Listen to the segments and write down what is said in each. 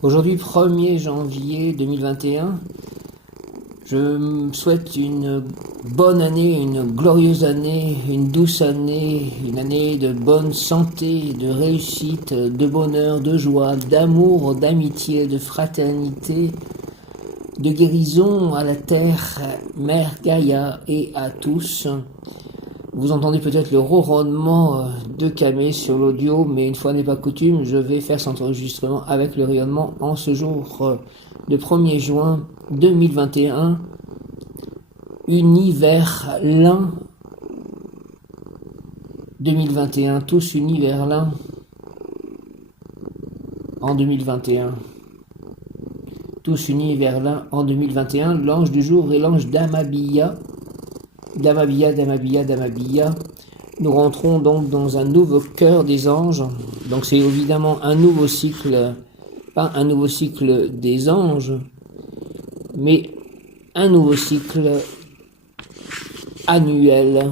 Aujourd'hui, 1er janvier 2021, je me souhaite une bonne année, une glorieuse année, une douce année, une année de bonne santé, de réussite, de bonheur, de joie, d'amour, d'amitié, de fraternité, de guérison à la terre, Mère Gaïa et à tous. Vous entendez peut-être le ronronnement de Camé sur l'audio, mais une fois n'est pas coutume, je vais faire cet enregistrement avec le rayonnement en ce jour de 1er juin 2021, unis vers l'un 2021, tous unis vers l'un en 2021. Tous unis vers l'un en 2021, l'ange du jour est l'ange d'Amabia. Damabia, Damabia, Damabia. Nous rentrons donc dans un nouveau cœur des anges. Donc c'est évidemment un nouveau cycle, pas un nouveau cycle des anges, mais un nouveau cycle annuel.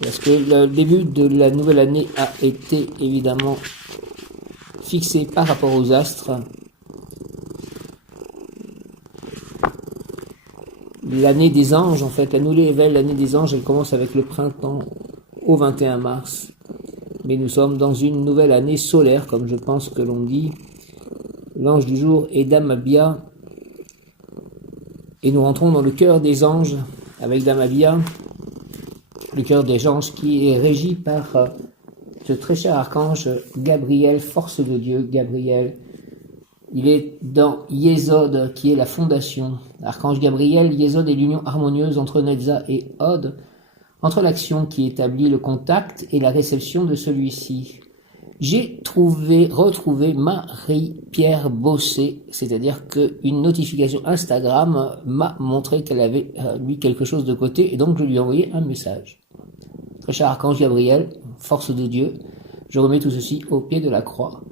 Parce que le début de la nouvelle année a été évidemment fixé par rapport aux astres. L'année des anges, en fait, la nouvelle année des anges, elle commence avec le printemps au 21 mars. Mais nous sommes dans une nouvelle année solaire, comme je pense que l'on dit. L'ange du jour est Damabia. Et nous rentrons dans le cœur des anges avec Damabia. Le cœur des anges qui est régi par ce très cher archange Gabriel, force de Dieu, Gabriel. Il est dans Yesod, qui est la fondation. Archange Gabriel, Yesod est l'union harmonieuse entre Netza et Od, entre l'action qui établit le contact et la réception de celui-ci. J'ai retrouvé Marie-Pierre Bossé, c'est-à-dire qu'une notification Instagram m'a montré qu'elle avait mis quelque chose de côté, et donc je lui ai envoyé un message. Très cher Archange Gabriel, force de Dieu, je remets tout ceci au pied de la croix.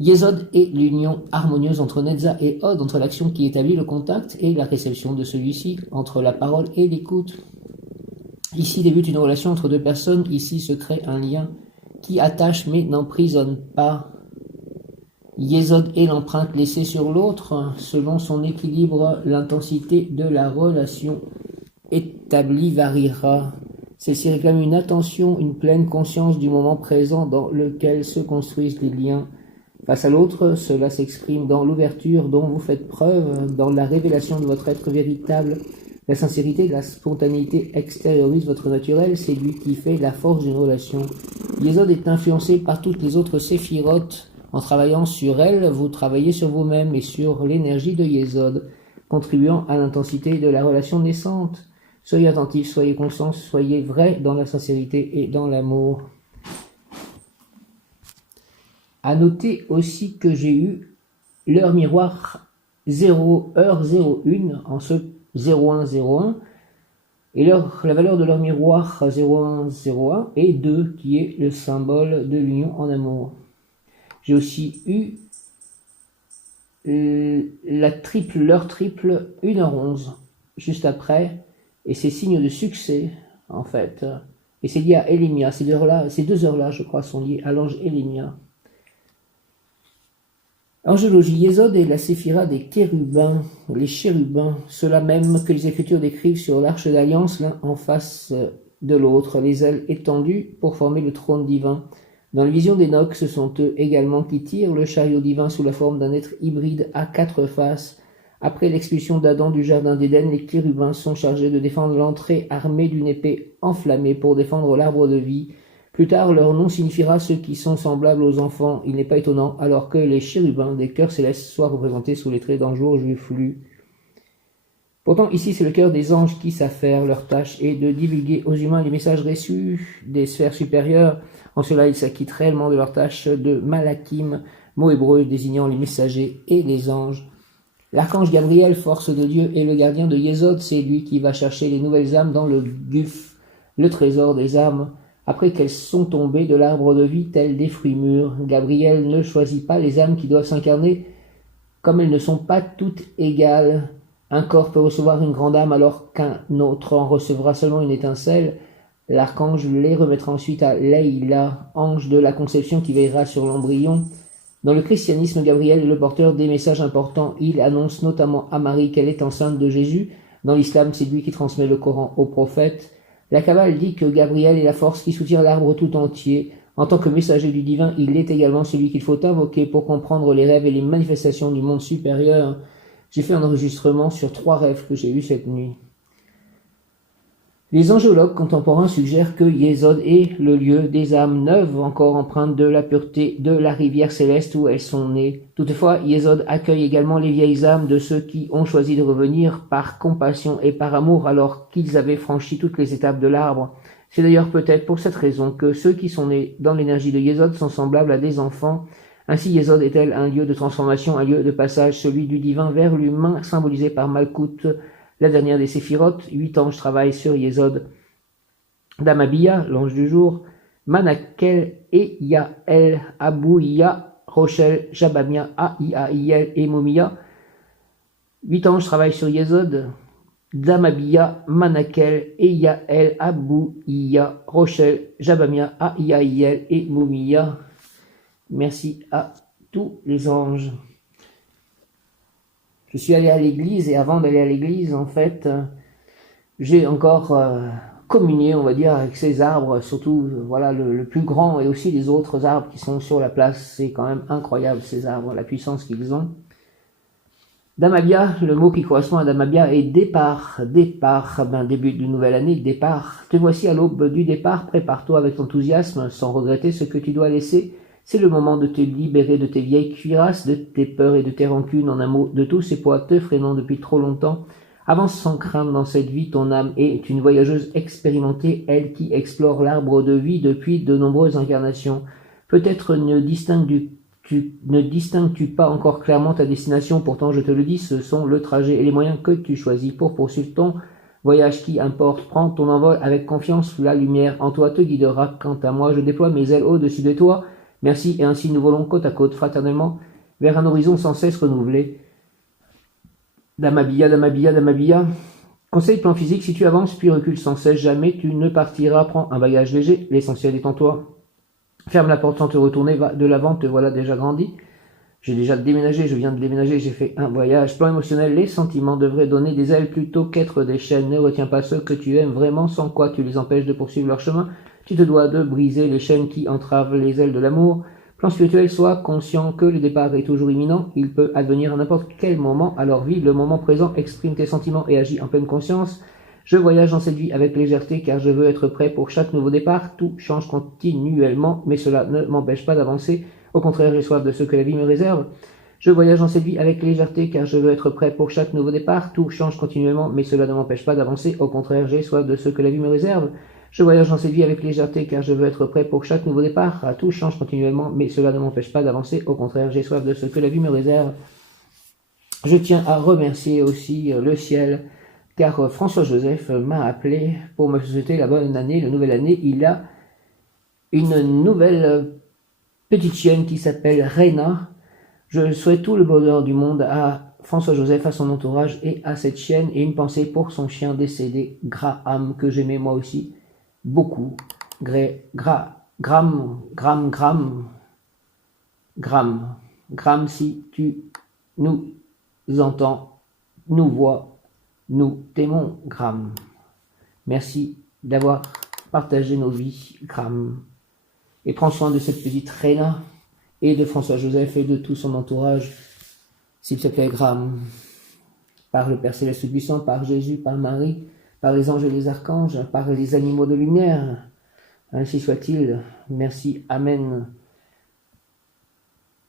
Yesod est l'union harmonieuse entre Netza et Od, entre l'action qui établit le contact et la réception de celui-ci, entre la parole et l'écoute. Ici débute une relation entre deux personnes, ici se crée un lien qui attache mais n'emprisonne pas. Yesod est l'empreinte laissée sur l'autre, selon son équilibre, l'intensité de la relation établie variera. Celle-ci réclame une attention, une pleine conscience du moment présent dans lequel se construisent les liens. Face à l'autre, cela s'exprime dans l'ouverture dont vous faites preuve, dans la révélation de votre être véritable. La sincérité, la spontanéité extériorisent votre naturel, c'est lui qui fait la force d'une relation. Yesod est influencé par toutes les autres séphirotes. En travaillant sur elles, vous travaillez sur vous-même et sur l'énergie de Yesod, contribuant à l'intensité de la relation naissante. Soyez attentifs, soyez conscients, soyez vrais dans la sincérité et dans l'amour. À noter aussi que j'ai eu l'heure miroir 0h01 en ce 0101 et la valeur de l'heure miroir 0101 est 2 qui est le symbole de l'union en amour. J'ai aussi eu l'heure triple 1h11 juste après et c'est signe de succès en fait. Et c'est lié à Elémia. Ces 2 heures-là, je crois, sont liées à l'ange Elémia. Angelologie, Yesod est la séphira des chérubins, les chérubins, ceux-là même que les Écritures décrivent sur l'arche d'alliance, l'un en face de l'autre, les ailes étendues pour former le trône divin. Dans la vision d'Enoch, ce sont eux également qui tirent le chariot divin sous la forme d'un être hybride à 4 faces. Après l'expulsion d'Adam du jardin d'Éden, les chérubins sont chargés de défendre l'entrée armée d'une épée enflammée pour défendre l'arbre de vie. Plus tard, leur nom signifiera ceux qui sont semblables aux enfants. Il n'est pas étonnant, alors que les chérubins des cœurs célestes soient représentés sous les traits d'un jour juiflu. Pourtant, ici, c'est le cœur des anges qui s'affairent. Leur tâche est de divulguer aux humains les messages reçus des sphères supérieures. En cela, ils s'acquittent réellement de leur tâche de malakim, mot hébreu désignant les messagers et les anges. L'archange Gabriel, force de Dieu, est le gardien de Yesod. C'est lui qui va chercher les nouvelles âmes dans le guf, le trésor des âmes. Après qu'elles sont tombées de l'arbre de vie telles des fruits mûrs, Gabriel ne choisit pas les âmes qui doivent s'incarner, comme elles ne sont pas toutes égales. Un corps peut recevoir une grande âme alors qu'un autre en recevra seulement une étincelle. L'archange les remettra ensuite à Leïla, ange de la conception qui veillera sur l'embryon. Dans le christianisme, Gabriel est le porteur des messages importants. Il annonce notamment à Marie qu'elle est enceinte de Jésus. Dans l'islam, c'est lui qui transmet le Coran aux prophètes. La Kabbale dit que Gabriel est la force qui soutient l'arbre tout entier. En tant que messager du divin, il est également celui qu'il faut invoquer pour comprendre les rêves et les manifestations du monde supérieur. J'ai fait un enregistrement sur 3 rêves que j'ai eus cette nuit. Les angéologues contemporains suggèrent que Yesod est le lieu des âmes neuves encore empreintes de la pureté de la rivière céleste où elles sont nées. Toutefois, Yesod accueille également les vieilles âmes de ceux qui ont choisi de revenir par compassion et par amour alors qu'ils avaient franchi toutes les étapes de l'arbre. C'est d'ailleurs peut-être pour cette raison que ceux qui sont nés dans l'énergie de Yesod sont semblables à des enfants. Ainsi, Yesod est-elle un lieu de transformation, un lieu de passage, celui du divin vers l'humain, symbolisé par Malkout, la dernière des séphirotes. 8 anges travaillent sur Yesod. Damabiya, l'ange du jour, Manakel, Yael, Abouya, Rochel, Jabamia, Aiel et Momiya. 8 anges travaillent sur Yesod. Damabiya, Manakel, Yael, Abouya, Rochel, Jabamia, Aiel et Momiya. Merci à tous les anges. Je suis allé à l'église et avant d'aller à l'église, en fait, j'ai encore communié, on va dire, avec ces arbres, surtout voilà le plus grand et aussi les autres arbres qui sont sur la place. C'est quand même incroyable ces arbres, la puissance qu'ils ont. Damabiya, le mot qui correspond à Damabiya est départ, début d'une nouvelle année, départ. Te voici à l'aube du départ, prépare-toi avec enthousiasme, sans regretter ce que tu dois laisser. C'est le moment de te libérer de tes vieilles cuirasses, de tes peurs et de tes rancunes, en un mot, de tous ces poids te freinant depuis trop longtemps. Avance sans crainte dans cette vie, ton âme est une voyageuse expérimentée, elle qui explore l'arbre de vie depuis de nombreuses incarnations. Peut-être ne distingues-tu pas encore clairement ta destination, pourtant je te le dis, ce sont le trajet et les moyens que tu choisis pour poursuivre ton voyage qui importe. Prends ton envol avec confiance, la lumière en toi te guidera. Quant à moi, je déploie mes ailes au-dessus de toi. Merci, et ainsi nous volons côte à côte, fraternellement, vers un horizon sans cesse renouvelé. Damabiya, Damabiya, Damabiya. Conseil plan physique, si tu avances puis recules sans cesse, jamais tu ne partiras. Prends un bagage léger, l'essentiel est en toi. Ferme la porte sans te retourner, va de l'avant, te voilà déjà grandi. J'ai déjà déménagé, je viens de déménager, j'ai fait un voyage. Plan émotionnel, les sentiments devraient donner des ailes plutôt qu'être des chaînes. Ne retiens pas ceux que tu aimes vraiment, sans quoi tu les empêches de poursuivre leur chemin. Tu te dois de briser les chaînes qui entravent les ailes de l'amour. Plan spirituel, sois conscient que le départ est toujours imminent. Il peut advenir à n'importe quel moment. Alors vis le moment présent, exprime tes sentiments et agis en pleine conscience. Je voyage dans cette vie avec légèreté car je veux être prêt pour chaque nouveau départ. Tout change continuellement, mais cela ne m'empêche pas d'avancer. Au contraire, j'ai soif de ce que la vie me réserve. Je voyage dans cette vie avec légèreté car je veux être prêt pour chaque nouveau départ. Tout change continuellement, mais cela ne m'empêche pas d'avancer. Au contraire, j'ai soif de ce que la vie me réserve. Je voyage dans cette vie avec légèreté car je veux être prêt pour chaque nouveau départ. Tout change continuellement, mais cela ne m'empêche pas d'avancer. Au contraire, j'ai soif de ce que la vie me réserve. Je tiens à remercier aussi le ciel, car François-Joseph m'a appelé pour me souhaiter la bonne année, la nouvelle année. Il a une nouvelle petite chienne qui s'appelle Reina. Je souhaite tout le bonheur du monde à François-Joseph, à son entourage et à cette chienne, et une pensée pour son chien décédé, Graham, que j'aimais moi aussi beaucoup. Gram, si tu nous entends, nous vois, nous t'aimons, Gram. Merci d'avoir partagé nos vies, Gram. Et prends soin de cette petite Reina et de François-Joseph et de tout son entourage, s'il te plaît, Gram. Par le Père Céleste Puissant, par Jésus, par Marie, par les anges et les archanges, par les animaux de lumière. Ainsi soit-il. Merci. Amen.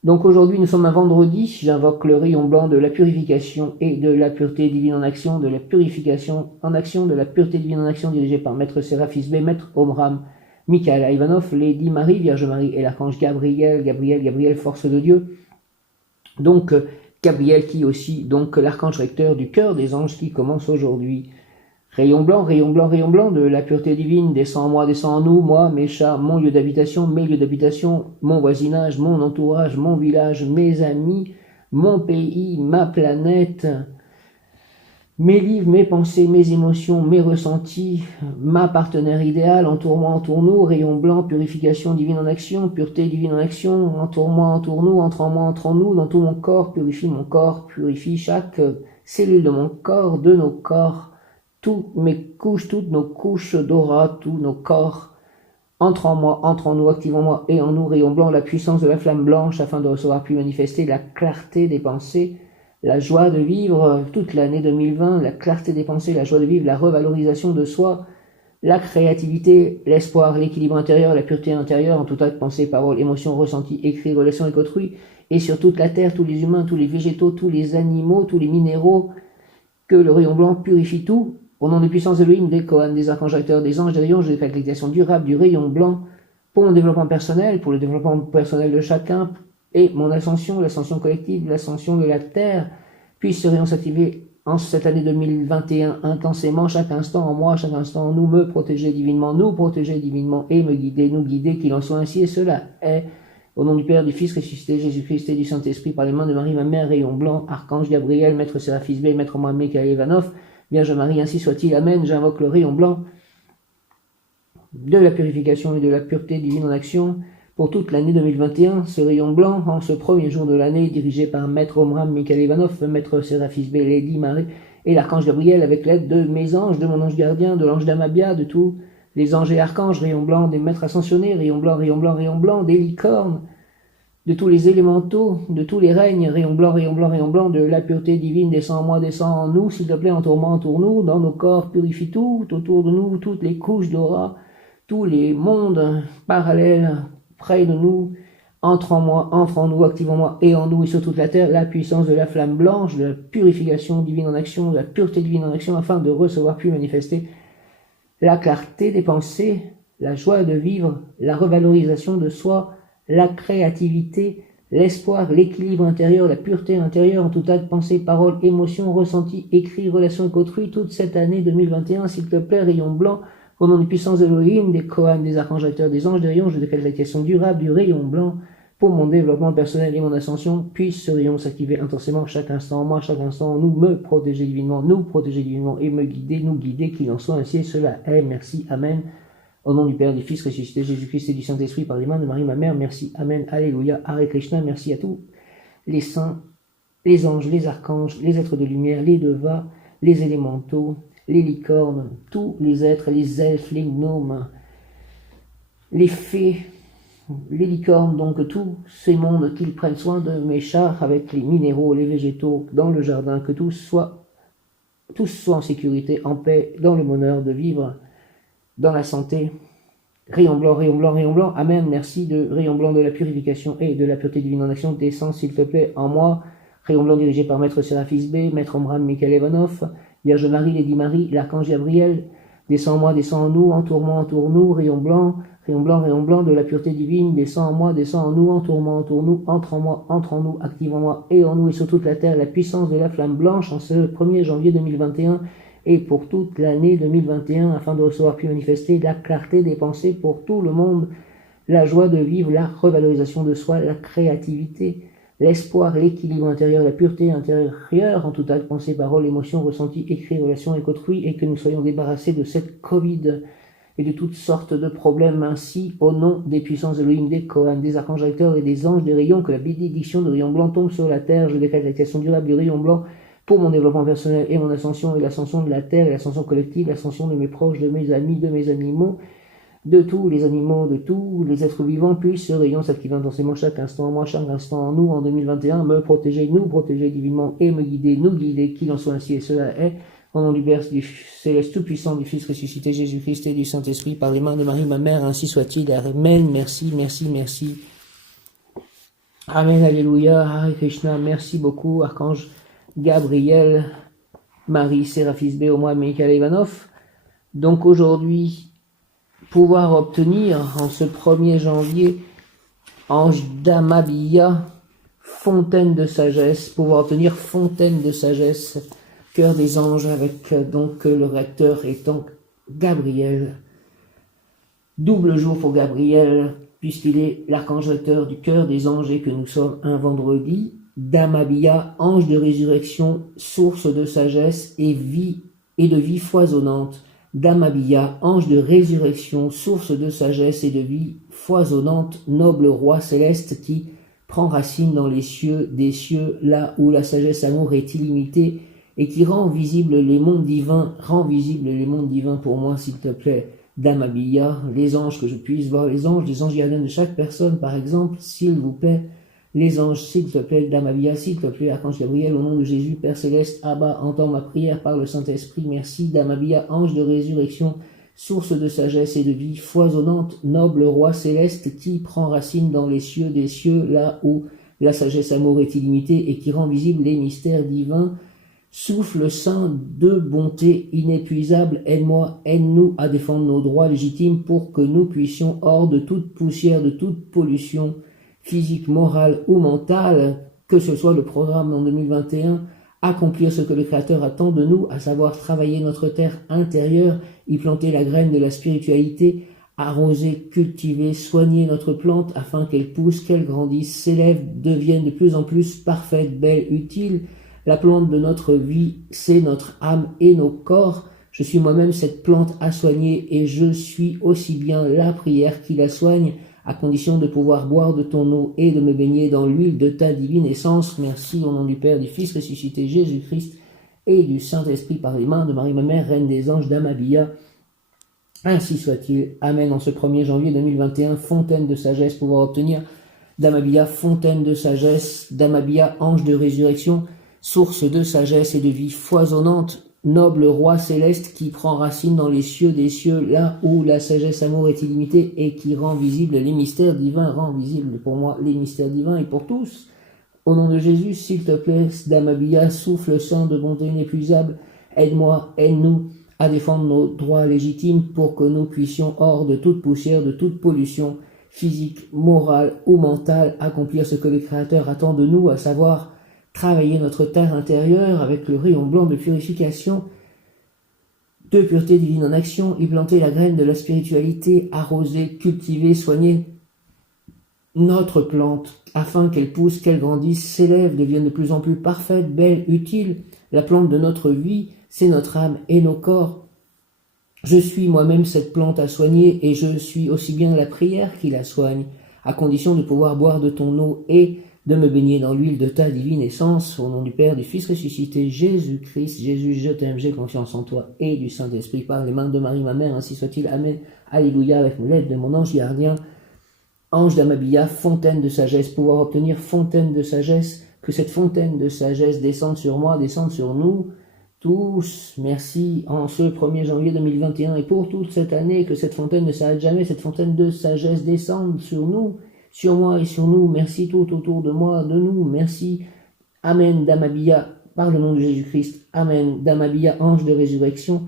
Donc aujourd'hui, nous sommes un vendredi. J'invoque le rayon blanc de la purification et de la pureté divine en action, de la purification en action, de la pureté divine en action, dirigée par Maître Séraphis B, Maître Omram, Michael Ivanov, Lady Marie, Vierge Marie et l'archange Gabriel, force de Dieu. Donc, Gabriel qui est aussi, donc, l'archange recteur du cœur des anges qui commence aujourd'hui. Rayon blanc, rayon blanc, rayon blanc de la pureté divine, descend en moi, descend en nous, moi, mes chats, mon lieu d'habitation, mes lieux d'habitation, mon voisinage, mon entourage, mon village, mes amis, mon pays, ma planète. mes livres, mes pensées, mes émotions, mes ressentis, ma partenaire idéale, entoure-moi, entoure-nous, rayon blanc, purification divine en action, pureté divine en action, entoure-moi, entoure-nous, entre en moi, entre en nous, dans tout mon corps, purifie chaque cellule de mon corps, de nos corps, toutes mes couches, toutes nos couches d'aura, tous nos corps, entre en moi, entre en nous, active en moi et en nous, rayon blanc, la puissance de la flamme blanche, afin de recevoir puis manifester la clarté des pensées, la joie de vivre toute l'année 2020, la clarté des pensées, la joie de vivre, la revalorisation de soi, la créativité, l'espoir, l'équilibre intérieur, la pureté intérieure, en tout acte, pensée, parole, émotion, ressenti, écrit, relation avec autrui, et sur toute la terre, tous les humains, tous les végétaux, tous les animaux, tous les minéraux, que le rayon blanc purifie tout. Au nom des puissances Elohim, des Kohan, des archanges acteurs, des anges, des rayons, je déclare l'application durable du rayon blanc pour mon développement personnel, pour le développement personnel de chacun, et mon ascension, l'ascension collective, l'ascension de la Terre, puisse ce rayon s'activer en cette année 2021 intensément, chaque instant en moi, chaque instant en nous, me protéger divinement, nous protéger divinement, et me guider, nous guider, qu'il en soit ainsi, et cela est, au nom du Père, du Fils ressuscité, Jésus-Christ et du Saint-Esprit, par les mains de Marie, ma mère, rayon blanc, Archange Gabriel, Maître Séraphis B, Maître Mohamed Michael Ivanov, Vierge Marie, ainsi soit-il, Amen, j'invoque le rayon blanc de la purification et de la pureté divine en action pour toute l'année 2021. Ce rayon blanc, en ce premier jour de l'année, dirigé par Maître Omram Michael Ivanov, Maître Séraphis B, Lady Marie et l'Archange Gabriel, avec l'aide de mes anges, de mon ange gardien, de l'ange d'Amabia, de tous les anges et archanges, rayon blanc des maîtres ascensionnés, rayon blanc, rayon blanc, rayon blanc, des licornes, de tous les élémentaux, de tous les règnes, rayon blanc, rayon blanc, rayon blanc, de la pureté divine, descend en moi, descend en nous, s'il te plaît, entoure-moi, entoure-nous, dans nos corps, purifie tout, autour de nous, toutes les couches d'aura, tous les mondes parallèles, près de nous, entre en moi, entre en nous, active en moi et en nous et sur toute la terre, la puissance de la flamme blanche, de la purification divine en action, de la pureté divine en action, afin de recevoir puis manifester la clarté des pensées, la joie de vivre, la revalorisation de soi, la créativité, l'espoir, l'équilibre intérieur, la pureté intérieure en tout acte, pensée, parole, émotion, ressenti, écrit, relation avec autrui, toute cette année 2021, s'il te plaît, rayon blanc, au nom des puissances d'Elohim, des Kohan, des archanges acteurs, des anges, des rayons, je déclare la question durable du rayon blanc pour mon développement personnel et mon ascension. Puisse ce rayon s'activer intensément chaque instant en moi, chaque instant en nous, me protéger divinement, nous protéger divinement et me guider, nous guider, qu'il en soit ainsi. Cela est, merci, Amen. Au nom du Père, du Fils ressuscité, Jésus-Christ et du Saint-Esprit, par les mains de Marie, ma mère, merci, Amen, Alléluia, Hare Krishna, merci à tous les saints, les anges, les archanges, les êtres de lumière, les devas, les élémentaux, les licornes, tous les êtres, les elfes, les gnomes, les fées, les licornes, donc tous ces mondes, qu'ils prennent soin de mes chars avec les minéraux, les végétaux dans le jardin, que tous soient en sécurité, en paix, dans le bonheur de vivre, dans la santé. Rayon blanc, rayon blanc, rayon blanc, Amen, merci de rayon blanc de la purification et de la pureté divine en action, descends s'il te plaît en moi, rayon blanc dirigé par Maître Séraphis B, Maître Omram Michael Ivanov, Vierge Marie, Lady Marie, l'Archange Gabriel, descends en moi, descends en nous, entoure-moi, entoure-nous, rayon blanc, rayon blanc de la pureté divine, descends en moi, descends en nous, entoure-moi, entoure-nous, entre en moi, entre en nous, active en moi et en nous et sur toute la terre, la puissance de la flamme blanche en ce 1er janvier 2021 et pour toute l'année 2021, afin de recevoir puis manifester la clarté des pensées pour tout le monde, la joie de vivre, la revalorisation de soi, la créativité, l'espoir, l'équilibre intérieur, la pureté intérieure, en tout acte, pensée, parole, émotion, ressenti, écrit, relation avec autrui, et que nous soyons débarrassés de cette Covid et de toutes sortes de problèmes ainsi, au nom des puissances de Elohim, des Kohan, des archanges acteurs et des anges des rayons, que la bénédiction de rayon blanc tombe sur la terre. Je déclare la création durable du rayon blanc pour mon développement personnel et mon ascension et l'ascension de la terre et l'ascension collective, l'ascension de mes proches, de mes amis, de mes animaux, de tous les animaux, de tous les êtres vivants, puisse ce rayon s'activer intensément chaque instant en moi, chaque instant en nous, en 2021, me protéger, nous protéger divinement et me guider, nous guider, qu'il en soit ainsi et cela est, au nom du Père, du Céleste Tout-Puissant, du Fils ressuscité, Jésus-Christ et du Saint-Esprit, par les mains de Marie, ma mère, ainsi soit-il, Amen, merci, merci, merci. Amen, Alléluia, Hare Krishna, merci beaucoup, Archange Gabriel, Marie, Séraphis B, au moi, Michael Ivanov. Donc aujourd'hui, pouvoir obtenir en ce 1er janvier, Ange d'Amabia, fontaine de sagesse, pouvoir obtenir fontaine de sagesse, cœur des anges, avec donc le recteur étant Gabriel. Double jour pour Gabriel, puisqu'il est l'archange recteur du cœur des anges et que nous sommes un vendredi. Damabia, ange de résurrection, source de sagesse et de vie foisonnante. Damabia, ange de résurrection, source de sagesse et de vie foisonnante, noble roi céleste qui prend racine dans les cieux des cieux, là où la sagesse amour est illimitée, et qui rend visibles les mondes divins. Rends visibles les mondes divins pour moi, s'il te plaît. Damabia, les anges, que je puisse voir les anges gardiens de chaque personne, par exemple, s'il vous plaît. Les anges, s'il te plaît, Damabia, s'il te plaît, Archange Gabriel, au nom de Jésus, Père Céleste, Abba, entends ma prière par le Saint-Esprit, merci, Damabia, ange de résurrection, source de sagesse et de vie foisonnante, noble roi céleste, qui prend racine dans les cieux des cieux, là où la sagesse amour est illimitée et qui rend visibles les mystères divins, souffle saint de bonté inépuisable, aide-moi, aide-nous à défendre nos droits légitimes pour que nous puissions, hors de toute poussière, de toute pollution, physique, morale ou mentale, que ce soit le programme en 2021, accomplir ce que le Créateur attend de nous, à savoir travailler notre terre intérieure, y planter la graine de la spiritualité, arroser, cultiver, soigner notre plante afin qu'elle pousse, qu'elle grandisse, s'élève, devienne de plus en plus parfaite, belle, utile. La plante de notre vie, c'est notre âme et nos corps. Je suis moi-même cette plante à soigner et je suis aussi bien la prière qui la soigne, à condition de pouvoir boire de ton eau et de me baigner dans l'huile de ta divine essence. Merci au nom du Père, du Fils ressuscité Jésus-Christ et du Saint-Esprit par les mains de Marie ma Mère, Reine des Anges, Damabia. Ainsi soit-il. Amen. En ce 1er janvier 2021, fontaine de sagesse, pouvoir obtenir Damabia, fontaine de sagesse, Damabia, ange de résurrection, source de sagesse et de vie foisonnante, noble roi céleste qui prend racine dans les cieux des cieux, là où la sagesse amour est illimitée et qui rend visibles les mystères divins, rend visibles pour moi les mystères divins et pour tous. Au nom de Jésus, s'il te plaît, Damabia, souffle saint de bonté inépuisable, aide-moi, aide-nous à défendre nos droits légitimes pour que nous puissions, hors de toute poussière, de toute pollution physique, morale ou mentale, accomplir ce que le Créateur attend de nous, à savoir travailler notre terre intérieure avec le rayon blanc de purification, de pureté divine en action, y planter la graine de la spiritualité, arroser, cultiver, soigner notre plante, afin qu'elle pousse, qu'elle grandisse, s'élève, devienne de plus en plus parfaite, belle, utile. La plante de notre vie, c'est notre âme et nos corps. Je suis moi-même cette plante à soigner et je suis aussi bien la prière qui la soigne, à condition de pouvoir boire de ton eau et de me baigner dans l'huile de ta divine essence, au nom du Père, du Fils ressuscité, Jésus-Christ. Jésus, je t'aime, j'ai confiance en toi, et du Saint-Esprit, par les mains de Marie, ma mère, ainsi soit-il. Amen. Alléluia, avec l'aide de mon ange gardien, ange d'Amabia, fontaine de sagesse, pouvoir obtenir fontaine de sagesse, que cette fontaine de sagesse descende sur moi, descende sur nous, tous. Merci, en ce 1er janvier 2021, et pour toute cette année, que cette fontaine ne s'arrête jamais, cette fontaine de sagesse descende sur nous, sur moi et sur nous. Merci tout autour de moi, de nous. Merci. Amen, Damabia, par le nom de Jésus-Christ. Amen, Damabia, ange de résurrection.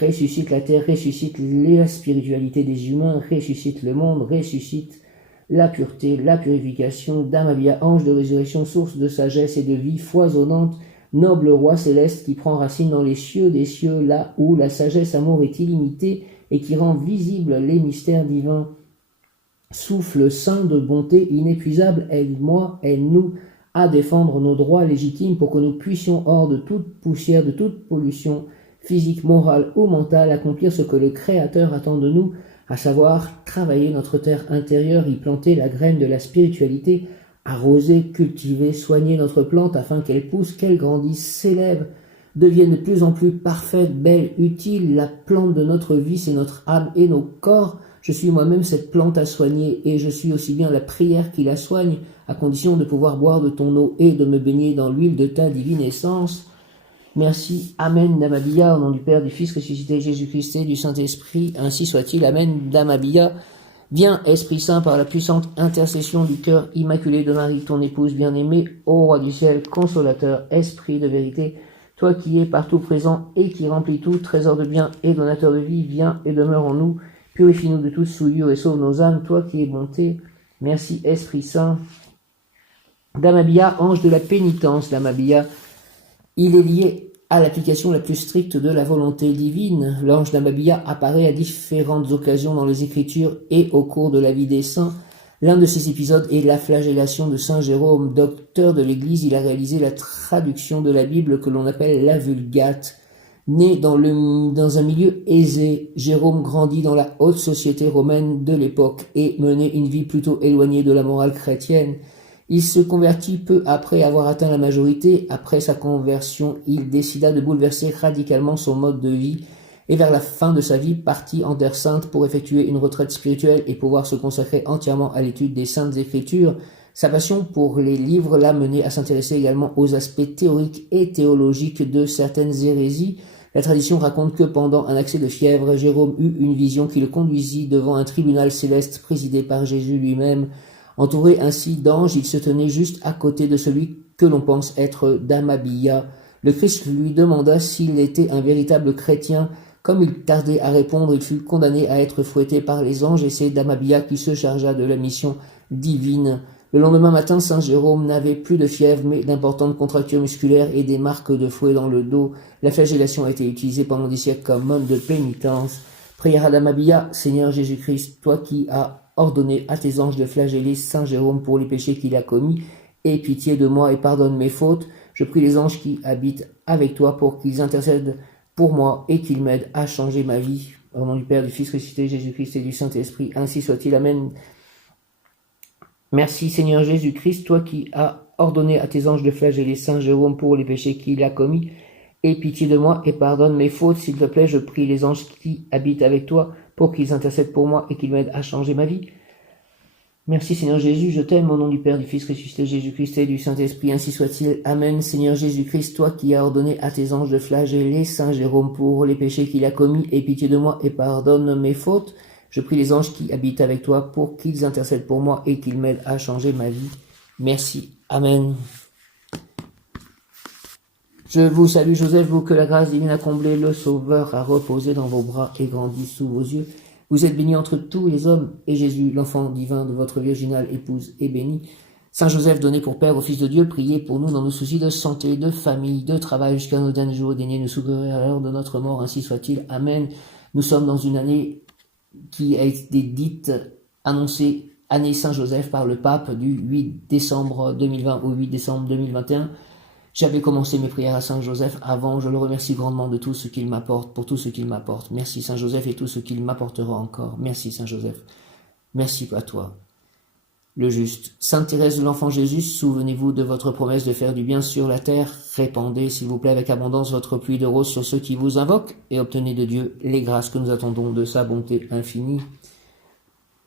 Ressuscite la terre, ressuscite la spiritualité des humains, ressuscite le monde, ressuscite la pureté, la purification. Damabia, ange de résurrection, source de sagesse et de vie foisonnante, noble roi céleste qui prend racine dans les cieux des cieux, là où la sagesse amour est illimitée et qui rend visibles les mystères divins. Souffle saint de bonté inépuisable, aide-moi, aide-nous à défendre nos droits légitimes pour que nous puissions, hors de toute poussière, de toute pollution physique, morale ou mentale, accomplir ce que le Créateur attend de nous, à savoir travailler notre terre intérieure, y planter la graine de la spiritualité, arroser, cultiver, soigner notre plante afin qu'elle pousse, qu'elle grandisse, s'élève, devienne de plus en plus parfaite, belle, utile. La plante de notre vie, c'est notre âme et nos corps. Je suis moi-même cette plante à soigner et je suis aussi bien la prière qui la soigne, à condition de pouvoir boire de ton eau et de me baigner dans l'huile de ta divine essence. Merci. Amen, Damabia, au nom du Père, du Fils ressuscité, Jésus-Christ et du Saint-Esprit. Ainsi soit-il. Amen, Damabia. Viens, Esprit Saint, par la puissante intercession du cœur immaculé de Marie, ton épouse bien-aimée, ô Roi du ciel, consolateur, Esprit de vérité, toi qui es partout présent et qui remplis tout, trésor de bien et donateur de vie, viens et demeure en nous. Purifie-nous de toute souillure et sauve nos âmes, toi qui es bonté. Merci, Esprit Saint. Damabia, ange de la pénitence, Damabia, il est lié à l'application la plus stricte de la volonté divine. L'ange Damabia apparaît à différentes occasions dans les Écritures et au cours de la vie des saints. L'un de ces épisodes est la flagellation de Saint Jérôme. Docteur de l'Église, il a réalisé la traduction de la Bible que l'on appelle la Vulgate. Né dans un milieu aisé, Jérôme grandit dans la haute société romaine de l'époque et menait une vie plutôt éloignée de la morale chrétienne. Il se convertit peu après avoir atteint la majorité. Après sa conversion, il décida de bouleverser radicalement son mode de vie et vers la fin de sa vie partit en Terre Sainte pour effectuer une retraite spirituelle et pouvoir se consacrer entièrement à l'étude des Saintes Écritures. Sa passion pour les livres l'a mené à s'intéresser également aux aspects théoriques et théologiques de certaines hérésies. La tradition raconte que pendant un accès de fièvre, Jérôme eut une vision qui le conduisit devant un tribunal céleste présidé par Jésus lui-même. Entouré ainsi d'anges, il se tenait juste à côté de celui que l'on pense être Damabilla. Le Christ lui demanda s'il était un véritable chrétien. Comme il tardait à répondre, il fut condamné à être fouetté par les anges et c'est Damabilla qui se chargea de la mission divine. Le lendemain matin, Saint Jérôme n'avait plus de fièvre, mais d'importantes contractures musculaires et des marques de fouet dans le dos. La flagellation a été utilisée pendant des siècles comme mode de pénitence. Prière à Damabilla, Seigneur Jésus-Christ, toi qui as ordonné à tes anges de flageller Saint Jérôme pour les péchés qu'il a commis, aie pitié de moi et pardonne mes fautes. Je prie les anges qui habitent avec toi pour qu'ils intercèdent pour moi et qu'ils m'aident à changer ma vie. Au nom du Père, du Fils ressuscité, Jésus-Christ et du Saint-Esprit, ainsi soit-il. Amen. Merci Seigneur Jésus-Christ, toi qui as ordonné à tes anges de flageller Saint Jérôme pour les péchés qu'il a commis. Aie pitié de moi et pardonne mes fautes, s'il te plaît. Je prie les anges qui habitent avec toi pour qu'ils intercèdent pour moi et qu'ils m'aident à changer ma vie. Merci Seigneur Jésus, je t'aime au nom du Père, du Fils ressuscité, Jésus-Christ et du Saint-Esprit, ainsi soit-il. Amen. Seigneur Jésus-Christ, toi qui as ordonné à tes anges de flageller Saint Jérôme pour les péchés qu'il a commis, aie pitié de moi et pardonne mes fautes. Je prie les anges qui habitent avec toi pour qu'ils intercèdent pour moi et qu'ils m'aident à changer ma vie. Merci. Amen. Je vous salue Joseph, vous que la grâce divine a comblé, le Sauveur a reposé dans vos bras et grandi sous vos yeux. Vous êtes bénie entre tous les hommes, et Jésus, l'enfant divin de votre virginale épouse, est béni. Saint Joseph, donné pour Père au Fils de Dieu, priez pour nous dans nos soucis de santé, de famille, de travail, jusqu'à nos derniers jours, daignez nous secourir à l'heure de notre mort, ainsi soit-il. Amen. Nous sommes dans une année qui a été dite, annoncée, année Saint-Joseph par le pape du 8 décembre 2020 au 8 décembre 2021. J'avais commencé mes prières à Saint-Joseph avant, je le remercie grandement de tout ce qu'il m'apporte, pour tout ce qu'il m'apporte. Merci Saint-Joseph et tout ce qu'il m'apportera encore. Merci Saint-Joseph. Merci à toi. Le juste. Sainte Thérèse de l'Enfant Jésus, souvenez-vous de votre promesse de faire du bien sur la terre. Répandez, s'il vous plaît, avec abondance votre pluie de roses sur ceux qui vous invoquent et obtenez de Dieu les grâces que nous attendons de sa bonté infinie.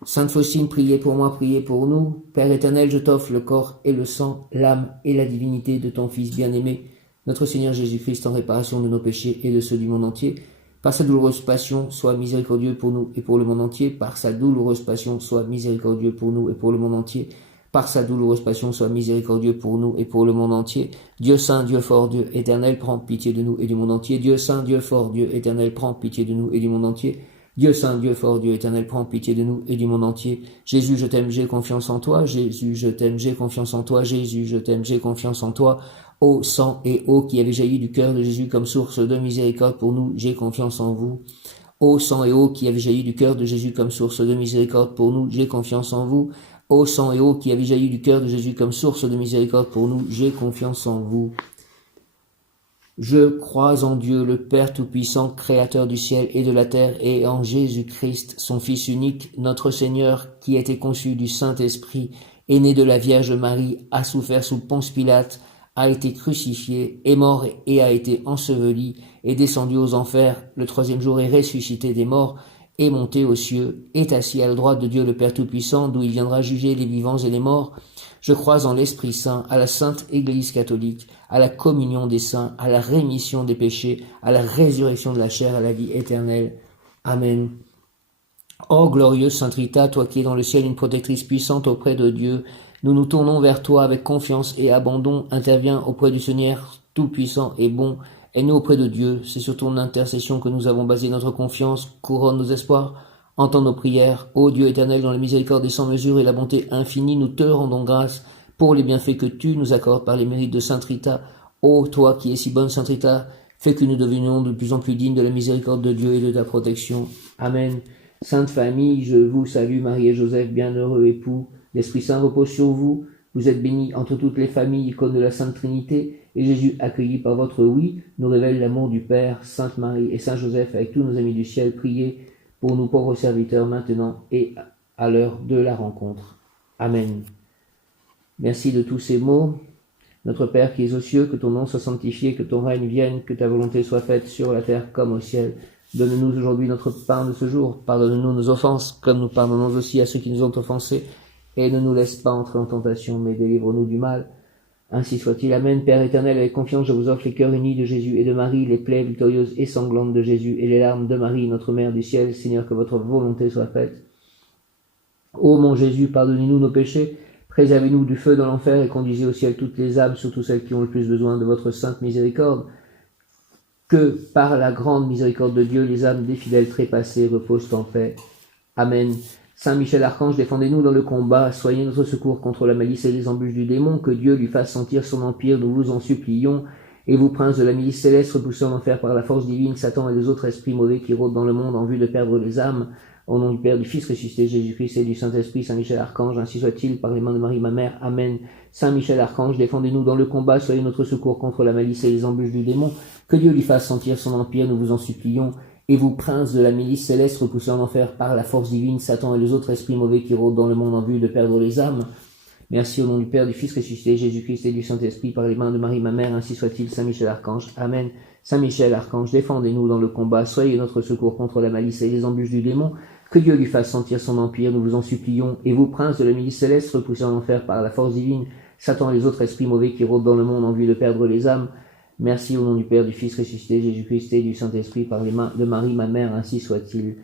Sainte Faustine, priez pour moi, priez pour nous. Père éternel, je t'offre le corps et le sang, l'âme et la divinité de ton Fils bien-aimé, notre Seigneur Jésus-Christ, en réparation de nos péchés et de ceux du monde entier. Par sa douloureuse passion, sois miséricordieux pour nous et pour le monde entier. Par sa douloureuse passion, sois miséricordieux pour nous et pour le monde entier. Par sa douloureuse passion, sois miséricordieux pour nous et pour le monde entier. Dieu saint, Dieu fort, Dieu éternel, prends pitié de nous et du monde entier. Dieu saint, Dieu fort, Dieu éternel, prends pitié de nous et du monde entier. Dieu saint, Dieu fort, Dieu éternel, prends pitié de nous et du monde entier. Jésus, je t'aime, j'ai confiance en toi. Jésus, je t'aime, j'ai confiance en toi. Jésus, je t'aime, j'ai confiance en toi. Ô sang et eau qui avait jailli du cœur de Jésus comme source de miséricorde pour nous, j'ai confiance en vous. Ô sang et eau qui avait jailli du cœur de Jésus comme source de miséricorde pour nous, j'ai confiance en vous. Ô sang et eau qui avait jailli du cœur de Jésus comme source de miséricorde pour nous, j'ai confiance en vous. Je crois en Dieu, le Père Tout-Puissant, Créateur du ciel et de la terre, et en Jésus-Christ, son Fils unique, notre Seigneur, qui a été conçu du Saint-Esprit, est né de la Vierge Marie, a souffert sous Ponce Pilate, a été crucifié, est mort et a été enseveli, est descendu aux enfers, le troisième jour est ressuscité des morts, est monté aux cieux, est assis à la droite de Dieu le Père Tout-Puissant, d'où il viendra juger les vivants et les morts. Je crois en l'Esprit Saint, à la Sainte Église catholique, à la communion des saints, à la rémission des péchés, à la résurrection de la chair, à la vie éternelle. Amen. Ô glorieuse Sainte Rita, toi qui es dans le ciel une protectrice puissante auprès de Dieu, nous nous tournons vers toi avec confiance et abandon. Interviens auprès du Seigneur tout-puissant et bon. Aide-nous auprès de Dieu. C'est sur ton intercession que nous avons basé notre confiance. Couronne nos espoirs. Entends nos prières. Ô Dieu éternel, dans la miséricorde et sans mesure et la bonté infinie, nous te rendons grâce pour les bienfaits que tu nous accordes par les mérites de Sainte Rita. Ô toi qui es si bonne Sainte Rita, fais que nous devenions de plus en plus dignes de la miséricorde de Dieu et de ta protection. Amen. Sainte famille, je vous salue, Marie et Joseph, bienheureux époux. L'Esprit Saint repose sur vous. Vous êtes bénie entre toutes les familles, icône de la Sainte Trinité, et Jésus, accueilli par votre oui, nous révèle l'amour du Père, Sainte Marie et Saint Joseph, avec tous nos amis du ciel. Priez pour nous pauvres serviteurs, maintenant et à l'heure de la rencontre. Amen. Merci de tous ces mots. Notre Père qui es aux cieux, que ton nom soit sanctifié, que ton règne vienne, que ta volonté soit faite sur la terre comme au ciel. Donne-nous aujourd'hui notre pain de ce jour. Pardonne-nous nos offenses, comme nous pardonnons aussi à ceux qui nous ont offensés. Et ne nous laisse pas entrer en tentation, mais délivre-nous du mal. Ainsi soit-il. Amen. Père éternel, avec confiance, je vous offre les cœurs unis de Jésus et de Marie, les plaies victorieuses et sanglantes de Jésus et les larmes de Marie, notre Mère du ciel. Seigneur, que votre volonté soit faite. Ô mon Jésus, pardonnez-nous nos péchés, préservez-nous du feu de l'enfer et conduisez au ciel toutes les âmes, surtout celles qui ont le plus besoin de votre sainte miséricorde. Que, par la grande miséricorde de Dieu, les âmes des fidèles trépassés reposent en paix. Amen. Saint Michel Archange, défendez-nous dans le combat, soyez notre secours contre la malice et les embûches du démon, que Dieu lui fasse sentir son empire, nous vous en supplions. Et vous, princes de la milice céleste, repoussés en enfer par la force divine, Satan et les autres esprits mauvais qui rôdent dans le monde en vue de perdre les âmes, au nom du Père, du Fils ressuscité, Jésus-Christ et du Saint-Esprit, Saint Michel Archange, ainsi soit-il, par les mains de Marie, ma mère. Amen. Saint Michel Archange, défendez-nous dans le combat, soyez notre secours contre la malice et les embûches du démon, que Dieu lui fasse sentir son empire, nous vous en supplions. Et vous, princes de la milice céleste, repoussés en enfer par la force divine, Satan et les autres esprits mauvais qui rôdent dans le monde en vue de perdre les âmes. Merci au nom du Père, du Fils ressuscité, Jésus-Christ et du Saint-Esprit, par les mains de Marie, ma mère, ainsi soit-il, Saint Michel Archange. Amen. Saint Michel Archange, défendez-nous dans le combat, soyez notre secours contre la malice et les embûches du démon, que Dieu lui fasse sentir son empire, nous vous en supplions. Et vous, princes de la milice céleste, repoussés en enfer par la force divine, Satan et les autres esprits mauvais qui rôdent dans le monde en vue de perdre les âmes. Merci au nom du Père, du Fils ressuscité, Jésus-Christ et du Saint-Esprit, par les mains de Marie, ma mère, ainsi soit-il.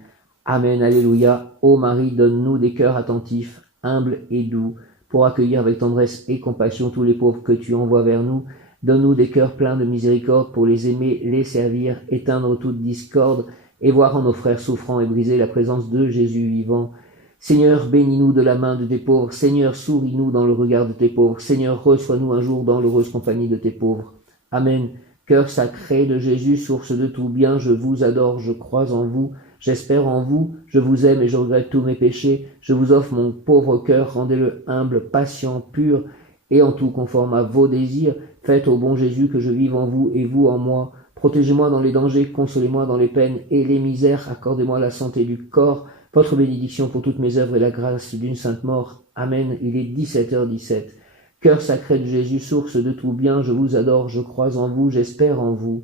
Amen, alléluia. Ô Marie, donne-nous des cœurs attentifs, humbles et doux, pour accueillir avec tendresse et compassion tous les pauvres que tu envoies vers nous. Donne-nous des cœurs pleins de miséricorde pour les aimer, les servir, éteindre toute discorde, et voir en nos frères souffrants et briser la présence de Jésus vivant. Seigneur, bénis-nous de la main de tes pauvres. Seigneur, souris-nous dans le regard de tes pauvres. Seigneur, reçois-nous un jour dans l'heureuse compagnie de tes pauvres. Amen. Cœur sacré de Jésus, source de tout bien, je vous adore, je crois en vous, j'espère en vous, je vous aime et je regrette tous mes péchés. Je vous offre mon pauvre cœur, rendez-le humble, patient, pur, et en tout conforme à vos désirs. Faites au bon Jésus que je vive en vous et vous en moi. Protégez-moi dans les dangers, consolez-moi dans les peines et les misères, accordez-moi la santé du corps, votre bénédiction pour toutes mes œuvres et la grâce d'une sainte mort. Amen. Il est 17h17. Cœur sacré de Jésus, source de tout bien, je vous adore, je crois en vous, j'espère en vous.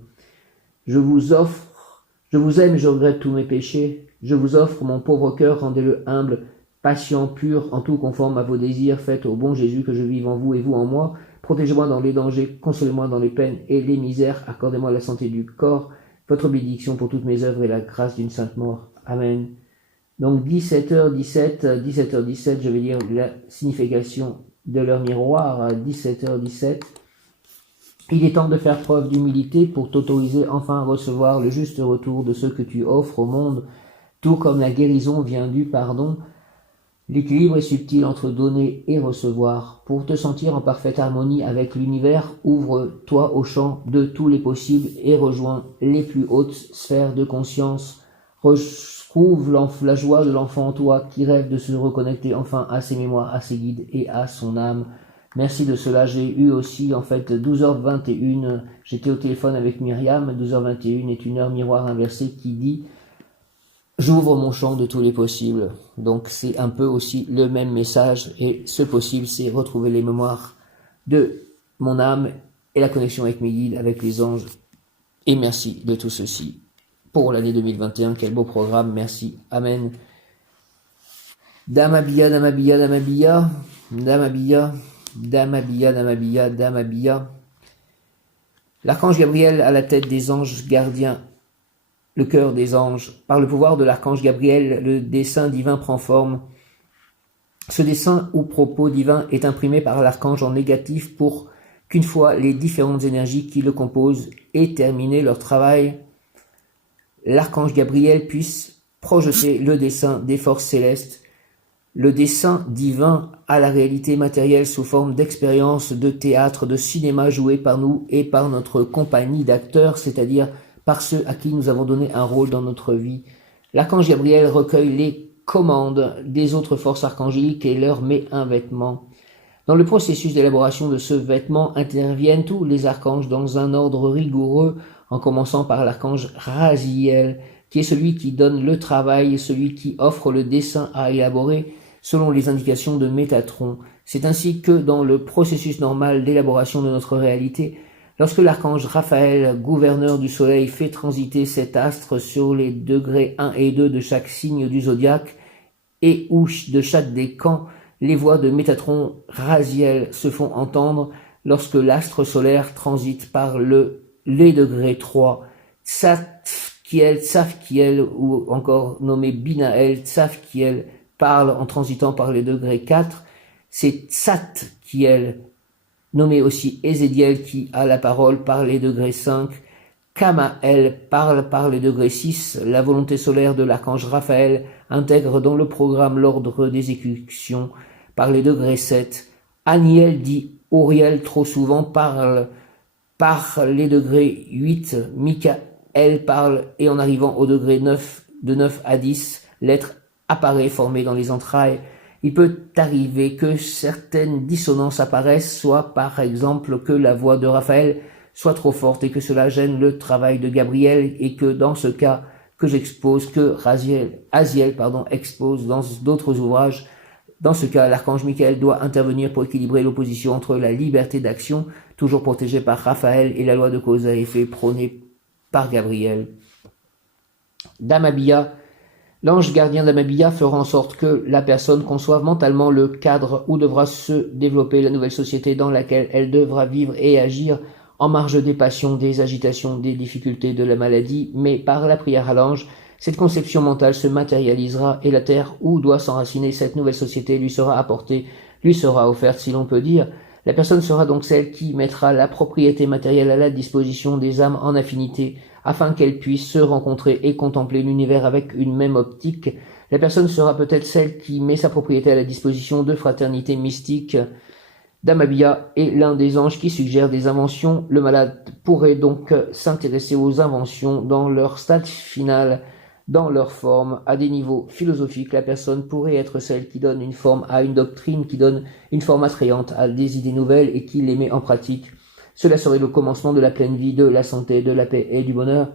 Je vous aime et je regrette tous mes péchés. Je vous offre mon pauvre cœur, rendez-le humble, patient, pur, en tout conforme à vos désirs. Faites au bon Jésus que je vive en vous et vous en moi. Protégez-moi dans les dangers, consolez-moi dans les peines et les misères. Accordez-moi la santé du corps, votre bénédiction pour toutes mes œuvres et la grâce d'une sainte mort. Amen. Donc 17h17, je vais lire la signification de l'heure miroir à 17h17. Il est temps de faire preuve d'humilité pour t'autoriser enfin à recevoir le juste retour de ce que tu offres au monde, tout comme la guérison vient du pardon. L'équilibre est subtil entre donner et recevoir. Pour te sentir en parfaite harmonie avec l'univers, ouvre-toi au champ de tous les possibles et rejoins les plus hautes sphères de conscience. Retrouve la joie de l'enfant en toi qui rêve de se reconnecter enfin à ses mémoires, à ses guides et à son âme. Merci de cela. J'ai eu aussi 12h21. J'étais au téléphone avec Myriam. 12h21 est une heure miroir inversée qui dit « J'ouvre mon champ de tous les possibles ». Donc c'est un peu aussi le même message. Et ce possible, c'est retrouver les mémoires de mon âme et la connexion avec mes guides, avec les anges. Et merci de tout ceci. Pour l'année 2021, quel beau programme, merci, amen. Damabia, Damabia, Damabia, Damabia, Damabia, Damabia, Damabia. L'archange Gabriel à la tête des anges gardiens, le cœur des anges. Par le pouvoir de l'archange Gabriel, le dessein divin prend forme. Ce dessein ou propos divin est imprimé par l'archange en négatif pour qu'une fois les différentes énergies qui le composent aient terminé leur travail, l'archange Gabriel puisse projeter le dessein des forces célestes, le dessein divin à la réalité matérielle sous forme d'expérience, de théâtre, de cinéma joué par nous et par notre compagnie d'acteurs, c'est-à-dire par ceux à qui nous avons donné un rôle dans notre vie. L'archange Gabriel recueille les commande des autres forces archangéliques et leur met un vêtement. Dans le processus d'élaboration de ce vêtement interviennent tous les archanges dans un ordre rigoureux, en commençant par l'archange Raziel, qui est celui qui donne le travail, celui qui offre le dessin à élaborer selon les indications de Métatron. C'est ainsi que dans le processus normal d'élaboration de notre réalité, lorsque l'archange Raphaël, gouverneur du soleil, fait transiter cet astre sur les degrés 1 et 2 de chaque signe du zodiaque et ou de chaque décan, les voix de Métatron Raziel se font entendre lorsque l'astre solaire transite par les degrés 3, Tsafkiel, ou encore nommé Binaël, Tsafkiel, parle en transitant par les degrés 4, c'est Tzatkiel, nommé aussi Ézédiel, qui a la parole par les degrés 5, Kamaël parle par les degrés 6, la volonté solaire de l'archange Raphaël intègre dans le programme l'ordre d'exécution par les degrés 7, Aniel dit Auriel trop souvent parle par les degrés 8, Michael parle et en arrivant au degré 9, de 9 à 10, l'être apparaît formé dans les entrailles. Il peut arriver que certaines dissonances apparaissent, soit par exemple que la voix de Raphaël soit trop forte et que cela gêne le travail de Gabriel et que dans ce cas que j'expose, que Aziel expose dans d'autres ouvrages, dans ce cas, l'archange Michael doit intervenir pour équilibrer l'opposition entre la liberté d'action, toujours protégée par Raphaël, et la loi de cause à effet prônée par Gabriel. Damabia, l'ange gardien d'Amabia fera en sorte que la personne conçoive mentalement le cadre où devra se développer la nouvelle société dans laquelle elle devra vivre et agir en marge des passions, des agitations, des difficultés de la maladie, mais par la prière à l'ange, cette conception mentale se matérialisera et la terre où doit s'enraciner cette nouvelle société lui sera apportée, lui sera offerte si l'on peut dire. La personne sera donc celle qui mettra la propriété matérielle à la disposition des âmes en affinité afin qu'elles puissent se rencontrer et contempler l'univers avec une même optique. La personne sera peut-être celle qui met sa propriété à la disposition de fraternités mystiques. Damabia est l'un des anges qui suggère des inventions. Le malade pourrait donc s'intéresser aux inventions dans leur stade final, dans leur forme, à des niveaux philosophiques. La personne pourrait être celle qui donne une forme à une doctrine, qui donne une forme attrayante à des idées nouvelles et qui les met en pratique. Cela serait le commencement de la pleine vie, de la santé, de la paix et du bonheur.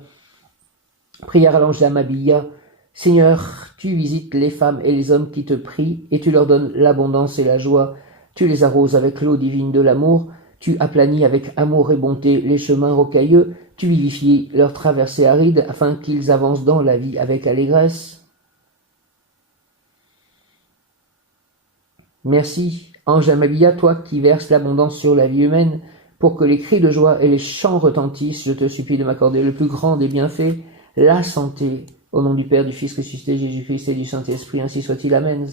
Prière à l'ange d'Amabia. Seigneur, tu visites les femmes et les hommes qui te prient et tu leur donnes l'abondance et la joie. Tu les arroses avec l'eau divine de l'amour. Tu aplanis avec amour et bonté les chemins rocailleux. Tu vivifies leurs traversées arides afin qu'ils avancent dans la vie avec allégresse. Merci, ange d'Amabia, toi qui verses l'abondance sur la vie humaine, pour que les cris de joie et les chants retentissent, je te supplie de m'accorder le plus grand des bienfaits, la santé. Au nom du Père, du Fils ressuscité, Jésus-Christ et du Saint-Esprit, ainsi soit-il. Amen.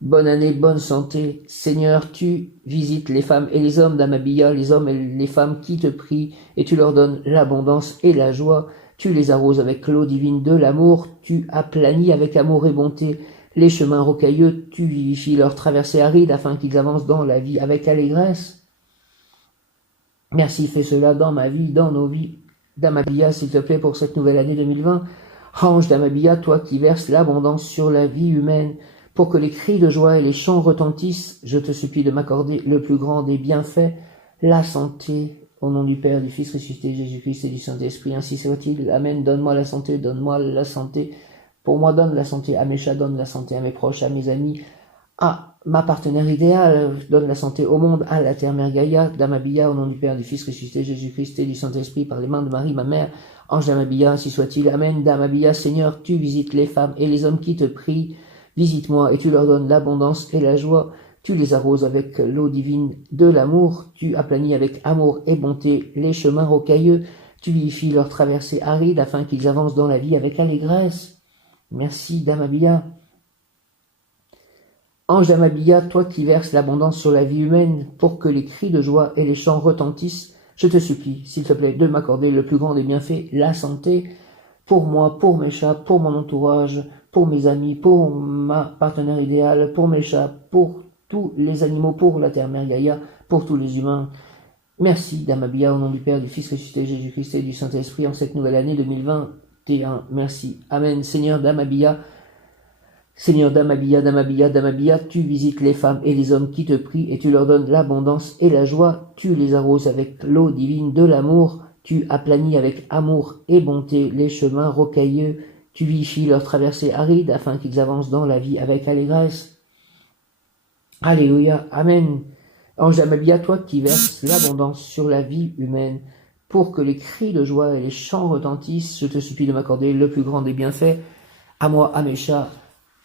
Bonne année, bonne santé. Seigneur, tu visites les femmes et les hommes d'Amabia, les hommes et les femmes qui te prient, et tu leur donnes l'abondance et la joie. Tu les arroses avec l'eau divine de l'amour, tu aplanis avec amour et bonté les chemins rocailleux, tu vivifies leurs traversées arides afin qu'ils avancent dans la vie avec allégresse. Merci, fais cela dans ma vie, dans nos vies. D'Amabia, s'il te plaît, pour cette nouvelle année 2020. Ange d'Amabia, toi qui verses l'abondance sur la vie humaine, pour que les cris de joie et les chants retentissent, je te supplie de m'accorder le plus grand des bienfaits, la santé. Au nom du Père, du Fils ressuscité, Jésus-Christ et du Saint-Esprit, ainsi soit-il. Amen. Donne-moi la santé, donne-moi la santé. Pour moi, donne la santé à mes chats, donne la santé à mes proches, à mes amis, à ma partenaire idéale, donne la santé au monde, à la terre mère Gaïa, d'Amabia, au nom du Père, du Fils ressuscité, Jésus-Christ et du Saint-Esprit, par les mains de Marie, ma mère, ange d'Amabia, ainsi soit-il. Amen. D'Amabia, Seigneur, tu visites les femmes et les hommes qui te prient. Visite-moi et tu leur donnes l'abondance et la joie. Tu les arroses avec l'eau divine de l'amour. Tu aplanis avec amour et bonté les chemins rocailleux. Tu vivifies leurs traversées arides afin qu'ils avancent dans la vie avec allégresse. Merci d'Amabia. Ange d'Amabia, toi qui verses l'abondance sur la vie humaine pour que les cris de joie et les chants retentissent, je te supplie, s'il te plaît, de m'accorder le plus grand des bienfaits, la santé, pour moi, pour mes chats, pour mon entourage, pour mes amis, pour ma partenaire idéale, pour mes chats, pour tous les animaux, pour la terre mère Gaïa, pour tous les humains. Merci d'Amabia, au nom du Père, du Fils ressuscité, Jésus-Christ et du Saint-Esprit, en cette nouvelle année 2021. Merci. Amen. Seigneur d'Amabia, Seigneur Damabia, Damabia, Damabia, tu visites les femmes et les hommes qui te prient et tu leur donnes l'abondance et la joie. Tu les arroses avec l'eau divine de l'amour. Tu aplanis avec amour et bonté les chemins rocailleux. Tu vigies leurs traversées arides afin qu'ils avancent dans la vie avec allégresse. Alléluia, Amen. Ange Damabia, toi qui verses l'abondance sur la vie humaine, pour que les cris de joie et les chants retentissent, je te supplie de m'accorder le plus grand des bienfaits, à moi, à mes chats,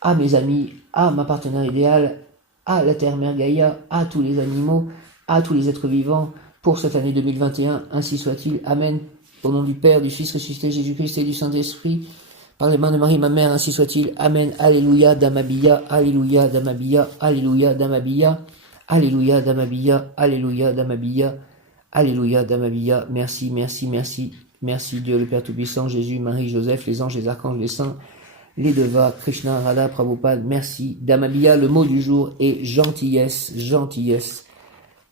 à mes amis, à ma partenaire idéale, à la terre-mère Gaïa, à tous les animaux, à tous les êtres vivants, pour cette année 2021, ainsi soit-il. Amen. Au nom du Père, du Fils ressuscité Jésus-Christ et du Saint-Esprit, par les mains de Marie, ma mère, ainsi soit-il. Amen. Alléluia, Damabia, Alléluia, Damabia, Alléluia, Damabia, Alléluia, Damabia, Alléluia, Damabia, Alléluia, Damabia. Merci, merci, merci. Merci Dieu le Père Tout-Puissant, Jésus, Marie, Joseph, les anges, les archanges, les saints, les devas, Krishna, Radha, Prabhupada. Merci. Damabia, le mot du jour est gentillesse, gentillesse,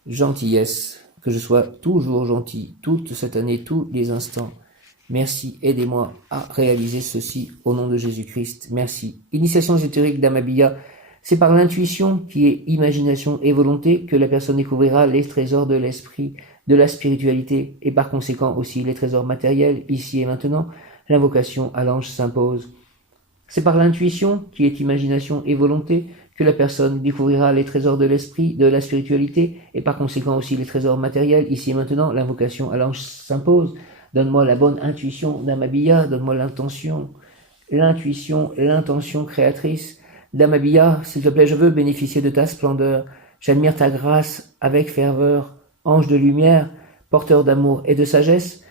gentillesse. Que je sois toujours gentil, toute cette année, tous les instants. Merci, aidez-moi à réaliser ceci au nom de Jésus-Christ. Merci. Initiation ésotérique d'Amabia, c'est par l'intuition qui est imagination et volonté que la personne découvrira les trésors de l'esprit, de la spiritualité et par conséquent aussi les trésors matériels ici et maintenant. L'invocation à l'ange s'impose. C'est par l'intuition qui est imagination et volonté que la personne découvrira les trésors de l'esprit, de la spiritualité et par conséquent aussi les trésors matériels ici et maintenant. L'invocation à l'ange s'impose. Donne-moi la bonne intuition d'Amabia, donne-moi l'intention, l'intention créatrice d'Amabia. S'il te plaît, je veux bénéficier de ta splendeur. J'admire ta grâce avec ferveur. Ange de lumière, porteur d'amour et de sagesse,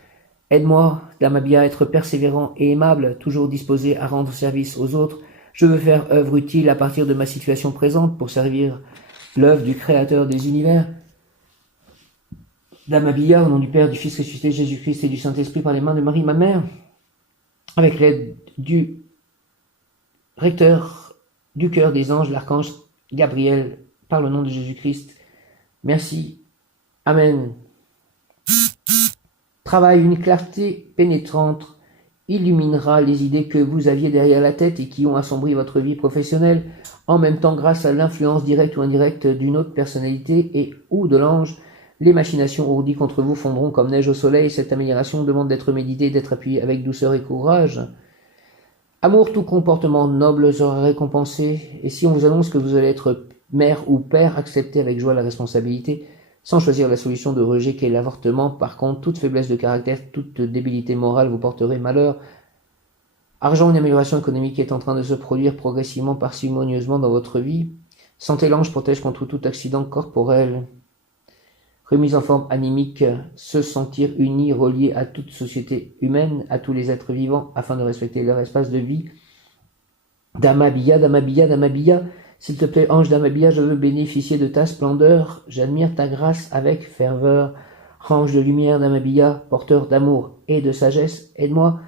aide-moi, d'Amabia, à être persévérant et aimable, toujours disposé à rendre service aux autres. Je veux faire œuvre utile à partir de ma situation présente pour servir l'œuvre du Créateur des univers. Damabia, au nom du Père, du Fils ressuscité Jésus-Christ et du Saint-Esprit, par les mains de Marie, ma mère, avec l'aide du recteur du cœur des anges, l'archange Gabriel, par le nom de Jésus-Christ. Merci. Amen. Travail, une clarté pénétrante illuminera les idées que vous aviez derrière la tête et qui ont assombri votre vie professionnelle, en même temps grâce à l'influence directe ou indirecte d'une autre personnalité et ou de l'ange. Les machinations ourdies contre vous fondront comme neige au soleil. Cette amélioration demande d'être méditée, d'être appuyée avec douceur et courage. Amour, tout comportement noble sera récompensé. Et si on vous annonce que vous allez être mère ou père, acceptez avec joie la responsabilité, sans choisir la solution de rejet qu'est l'avortement. Par contre, toute faiblesse de caractère, toute débilité morale vous porterait malheur. Argent, une amélioration économique est en train de se produire progressivement, parcimonieusement dans votre vie. Santé, l'ange protège contre tout accident corporel. Remise en forme animique, se sentir unis, reliés à toute société humaine, à tous les êtres vivants, afin de respecter leur espace de vie. Damabia, Damabia, Damabia, s'il te plaît, ange d'Amabia, je veux bénéficier de ta splendeur, j'admire ta grâce avec ferveur. Ange de lumière d'Amabia, porteur d'amour et de sagesse, aide-moi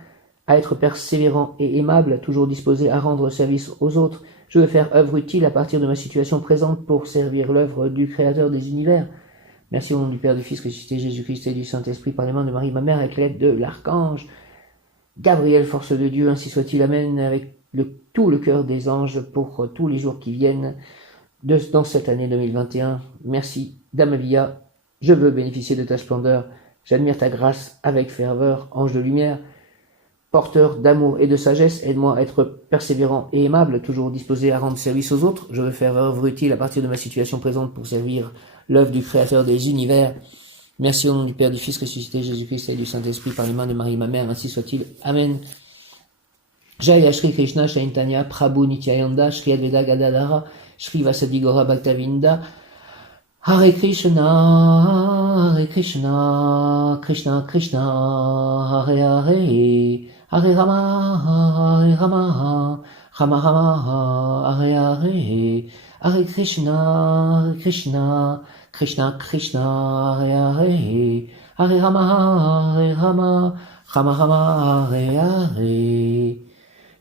à être persévérant et aimable, toujours disposé à rendre service aux autres. Je veux faire œuvre utile à partir de ma situation présente pour servir l'œuvre du Créateur des univers. Merci au nom du Père, du Fils ressuscité Jésus-Christ et du Saint-Esprit, par les mains de Marie, ma mère, avec l'aide de l'archange Gabriel, force de Dieu, ainsi soit-il, amen, avec tout le cœur des anges pour tous les jours qui viennent dans cette année 2021. Merci, Damabia, je veux bénéficier de ta splendeur, j'admire ta grâce avec ferveur, ange de lumière, porteur d'amour et de sagesse, aide-moi à être persévérant et aimable, toujours disposé à rendre service aux autres. Je veux faire œuvre utile à partir de ma situation présente pour servir l'œuvre du Créateur des univers. Merci au nom du Père, du Fils ressuscité Jésus-Christ et du Saint-Esprit, par les mains de Marie, ma mère, ainsi soit-il. Amen. Jaya Shri Krishna Chaitanya Prabhu Nityananda Shri Advaita Gadadhara Shri Vasadigora Bhaktavinda Hare Krishna Krishna Krishna Hare Hare Hare Rama Rama Rama Hare Hare Hare Krishna Krishna Krishna Hare Hare Hare Rama Rama Hare Hare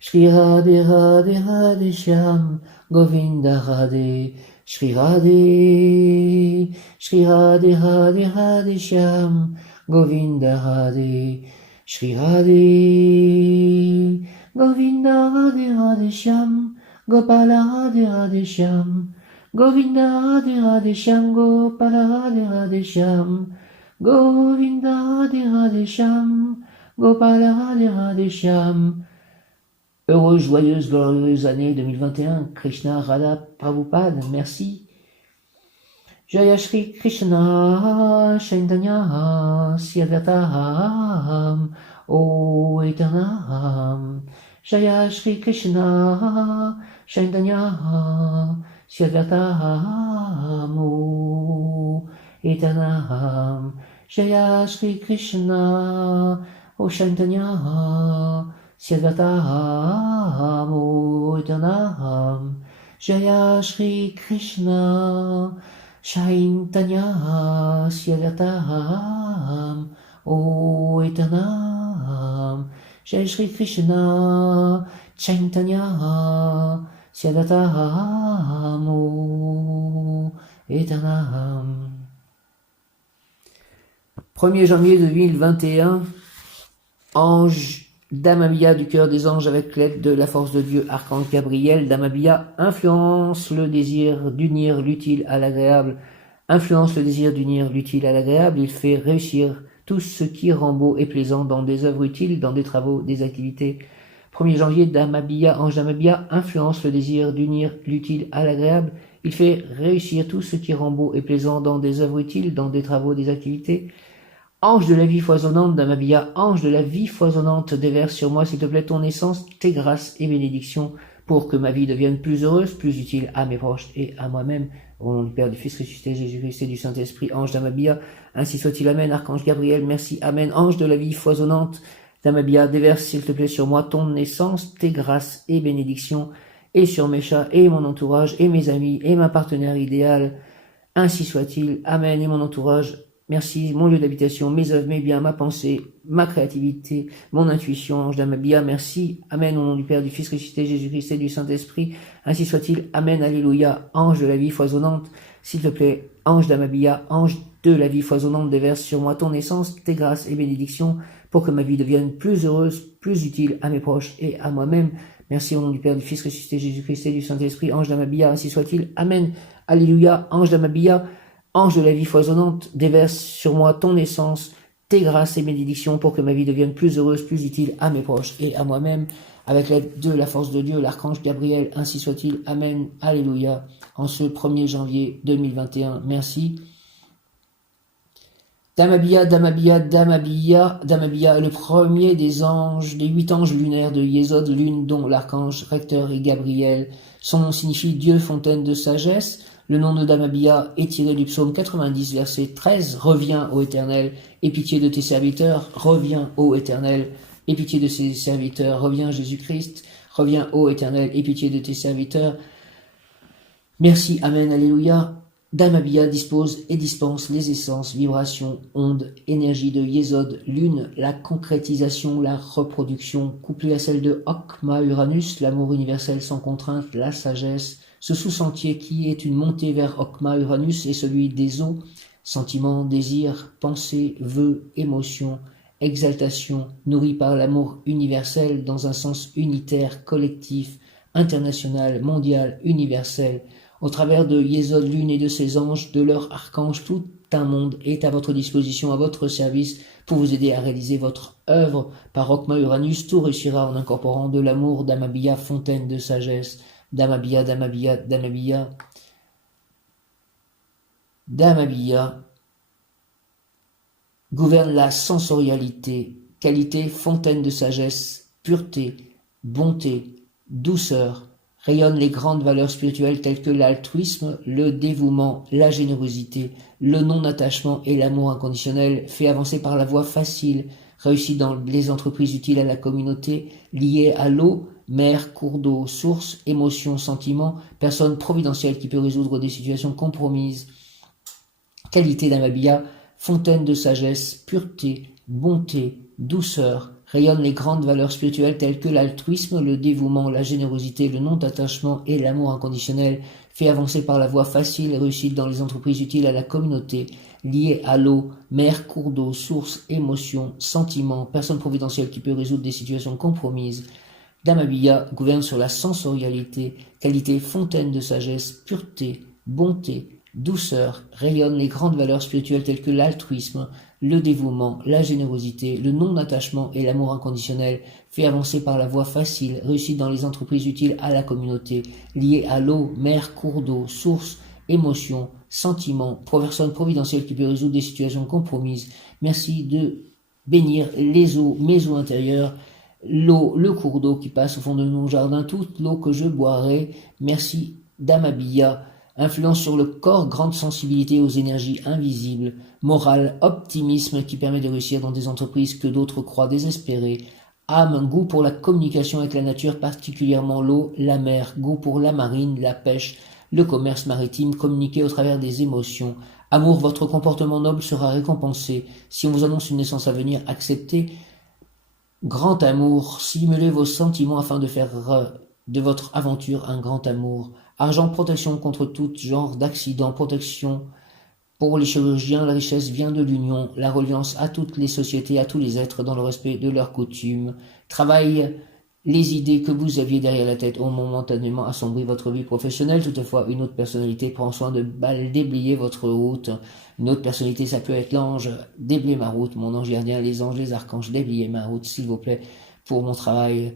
Shri Radhe Radhe Radhe Shyam Govinda Radhe Shri Radhe Radhe Radhe Shyam Govinda Radhe Shri Radhe Govinda Radhe Radhe Shyam Gopala Radhe Radhe Shyam, Govinda Radhe Radhe Shyam, Gopala Radhe Radhe Shyam, Govinda Radhe Radhe Shyam, Gopala Radhe Radhe Shyam. Heureuse, joyeuse, glorieuse année 2021, Krishna Radha Prabhupada, merci. Jaya Shri Krishna Chaitanya Siddhartham O Eternam. Jaya Shri Krishna Chaitanya Siddhartham O Eternam. Jaya Shri Krishna O Chaitanya Siddhartham O Eternam. Jaya Shri Krishna Chaitanya Siddhartham O Eternam. Jai Shri Krishna Chaitanya Siddhartham O Eternam. 1er janvier 2021, ange Damabia du cœur des anges avec l'aide de la force de Dieu, archange Gabriel. Damabia influence le désir d'unir l'utile à l'agréable. Influence le désir d'unir l'utile à l'agréable. Il fait réussir tout ce qui rend beau et plaisant dans des œuvres utiles, dans des travaux, des activités. 1er janvier, Damabia, ange Damabia, influence le désir d'unir l'utile à l'agréable. Il fait réussir tout ce qui rend beau et plaisant dans des œuvres utiles, dans des travaux, des activités. Ange de la vie foisonnante, Damabia, ange de la vie foisonnante, déverse sur moi, s'il te plaît, ton essence, tes grâces et bénédictions, pour que ma vie devienne plus heureuse, plus utile à mes proches et à moi-même. Au nom du Père, du Fils ressuscité, Jésus-Christ et du Saint-Esprit, ange Damabia, ainsi soit-il, amen. Archange Gabriel, merci, amen. Ange de la vie foisonnante, Damabia, déverse, s'il te plaît, sur moi, ton essence, tes grâces et bénédictions, et sur mes chats, et mon entourage, et mes amis, et ma partenaire idéale, ainsi soit-il, amen. Et mon entourage, merci, mon lieu d'habitation, mes œuvres, mes biens, ma pensée, ma créativité, mon intuition, ange Damabia, merci, amen, au nom du Père, du Fils ressuscité, Jésus-Christ et du Saint-Esprit, ainsi soit-il, amen, alléluia, ange de la vie foisonnante, s'il te plaît, ange Damabia, ange de la vie foisonnante, déverse sur moi ton essence, tes grâces et bénédictions, pour que ma vie devienne plus heureuse, plus utile à mes proches et à moi-même. Merci au nom du Père, du Fils ressuscité, Jésus-Christ et du Saint-Esprit, ange Damabia, ainsi soit-il, amen, alléluia, ange Damabia, ange de la vie foisonnante, déverse sur moi ton essence, tes grâces et bénédictions pour que ma vie devienne plus heureuse, plus utile à mes proches et à moi-même, avec l'aide de la force de Dieu, l'archange Gabriel, ainsi soit-il, amen, alléluia, en ce 1er janvier 2021, merci. Damabia, Damabia, Damabia, Damabia, le premier des anges, des 8 anges lunaires de Yesod, l'une dont l'archange recteur est Gabriel. Son nom signifie Dieu fontaine de sagesse. Le nom de Damabia est tiré du psaume 90, verset 13. Reviens, ô Éternel, aie pitié de tes serviteurs. Reviens, ô Éternel, aie pitié de ses serviteurs. Reviens, Jésus-Christ. Reviens, ô Éternel, aie pitié de tes serviteurs. Merci, amen, alléluia. Damabia dispose et dispense les essences, vibrations, ondes, énergie de Yesod, lune, la concrétisation, la reproduction, couplée à celle de Okma Uranus, l'amour universel sans contrainte, la sagesse, ce sous-sentier qui est une montée vers Okma Uranus est celui des eaux, sentiments, désirs, pensées, vœux, émotions, exaltation, nourris par l'amour universel dans un sens unitaire, collectif, international, mondial, universel. Au travers de Yesod, lune et de ses anges, de leurs archanges, tout un monde est à votre disposition, à votre service, pour vous aider à réaliser votre œuvre. Par Okma Uranus, tout réussira en incorporant de l'amour, Damabia, fontaine de sagesse. Damabia, Damabia, Damabia, Damabia gouverne la sensorialité, qualité, fontaine de sagesse, pureté, bonté, douceur, rayonne les grandes valeurs spirituelles telles que l'altruisme, le dévouement, la générosité, le non-attachement et l'amour inconditionnel, fait avancer par la voie facile, réussit dans les entreprises utiles à la communauté, liées à l'eau, mer, cours d'eau, source, émotion, sentiment, personne providentielle qui peut résoudre des situations compromises. Qualité Damabia, fontaine de sagesse, pureté, bonté, douceur, rayonnent les grandes valeurs spirituelles telles que l'altruisme, le dévouement, la générosité, le non-attachement et l'amour inconditionnel, fait avancer par la voie facile et réussite dans les entreprises utiles à la communauté, liées à l'eau, mer, cours d'eau, source, émotion, sentiment, personne providentielle qui peut résoudre des situations compromises. Damabilla gouverne sur la sensorialité, qualité fontaine de sagesse, pureté, bonté, douceur, rayonnent les grandes valeurs spirituelles telles que l'altruisme, le dévouement, la générosité, le non-attachement et l'amour inconditionnel, fait avancer par la voie facile, réussie dans les entreprises utiles à la communauté, liées à l'eau, mer, cours d'eau, source, émotion, sentiment, personne providentielle qui peut résoudre des situations compromises. Merci de bénir les eaux, mes eaux intérieures, l'eau, le cours d'eau qui passe au fond de mon jardin, toute l'eau que je boirai. Merci Damabilla. Influence sur le corps, grande sensibilité aux énergies invisibles, morale, optimisme qui permet de réussir dans des entreprises que d'autres croient désespérées, âme, goût pour la communication avec la nature, particulièrement l'eau, la mer, goût pour la marine, la pêche, le commerce maritime, communiqué au travers des émotions. Amour, votre comportement noble sera récompensé. Si on vous annonce une naissance à venir, acceptez. Grand amour, simulez vos sentiments afin de faire de votre aventure un grand amour. Argent, protection contre tout genre d'accident, protection pour les chirurgiens, la richesse vient de l'union, la reliance à toutes les sociétés, à tous les êtres dans le respect de leurs coutumes. Travail, les idées que vous aviez derrière la tête ont momentanément assombri votre vie professionnelle. Toutefois, une autre personnalité prend soin de déblayer votre route. Une autre personnalité, ça peut être l'ange. Déblayez ma route, mon ange gardien, les anges, les archanges, déblayez ma route, s'il vous plaît, pour mon travail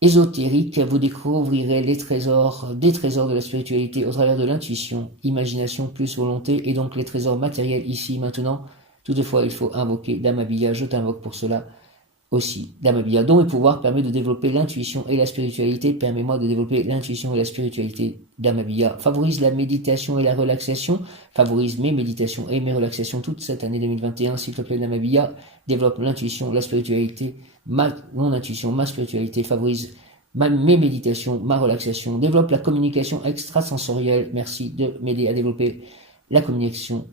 ésotérique. Vous découvrirez des trésors de la spiritualité au travers de l'intuition, imagination plus volonté, et donc les trésors matériels ici, maintenant. Toutefois, il faut invoquer Damabilla, je t'invoque pour cela aussi. Damabilla, dont le pouvoir permet de développer l'intuition et la spiritualité, permets-moi de développer l'intuition et la spiritualité. Damabilla favorise la méditation et la relaxation, favorise mes méditations et mes relaxations toute cette année 2021, s'il te plaît Damabilla, développe l'intuition, la spiritualité, mon intuition, ma spiritualité, favorise mes méditations, ma relaxation, développe la communication extrasensorielle, merci de m'aider à développer la communication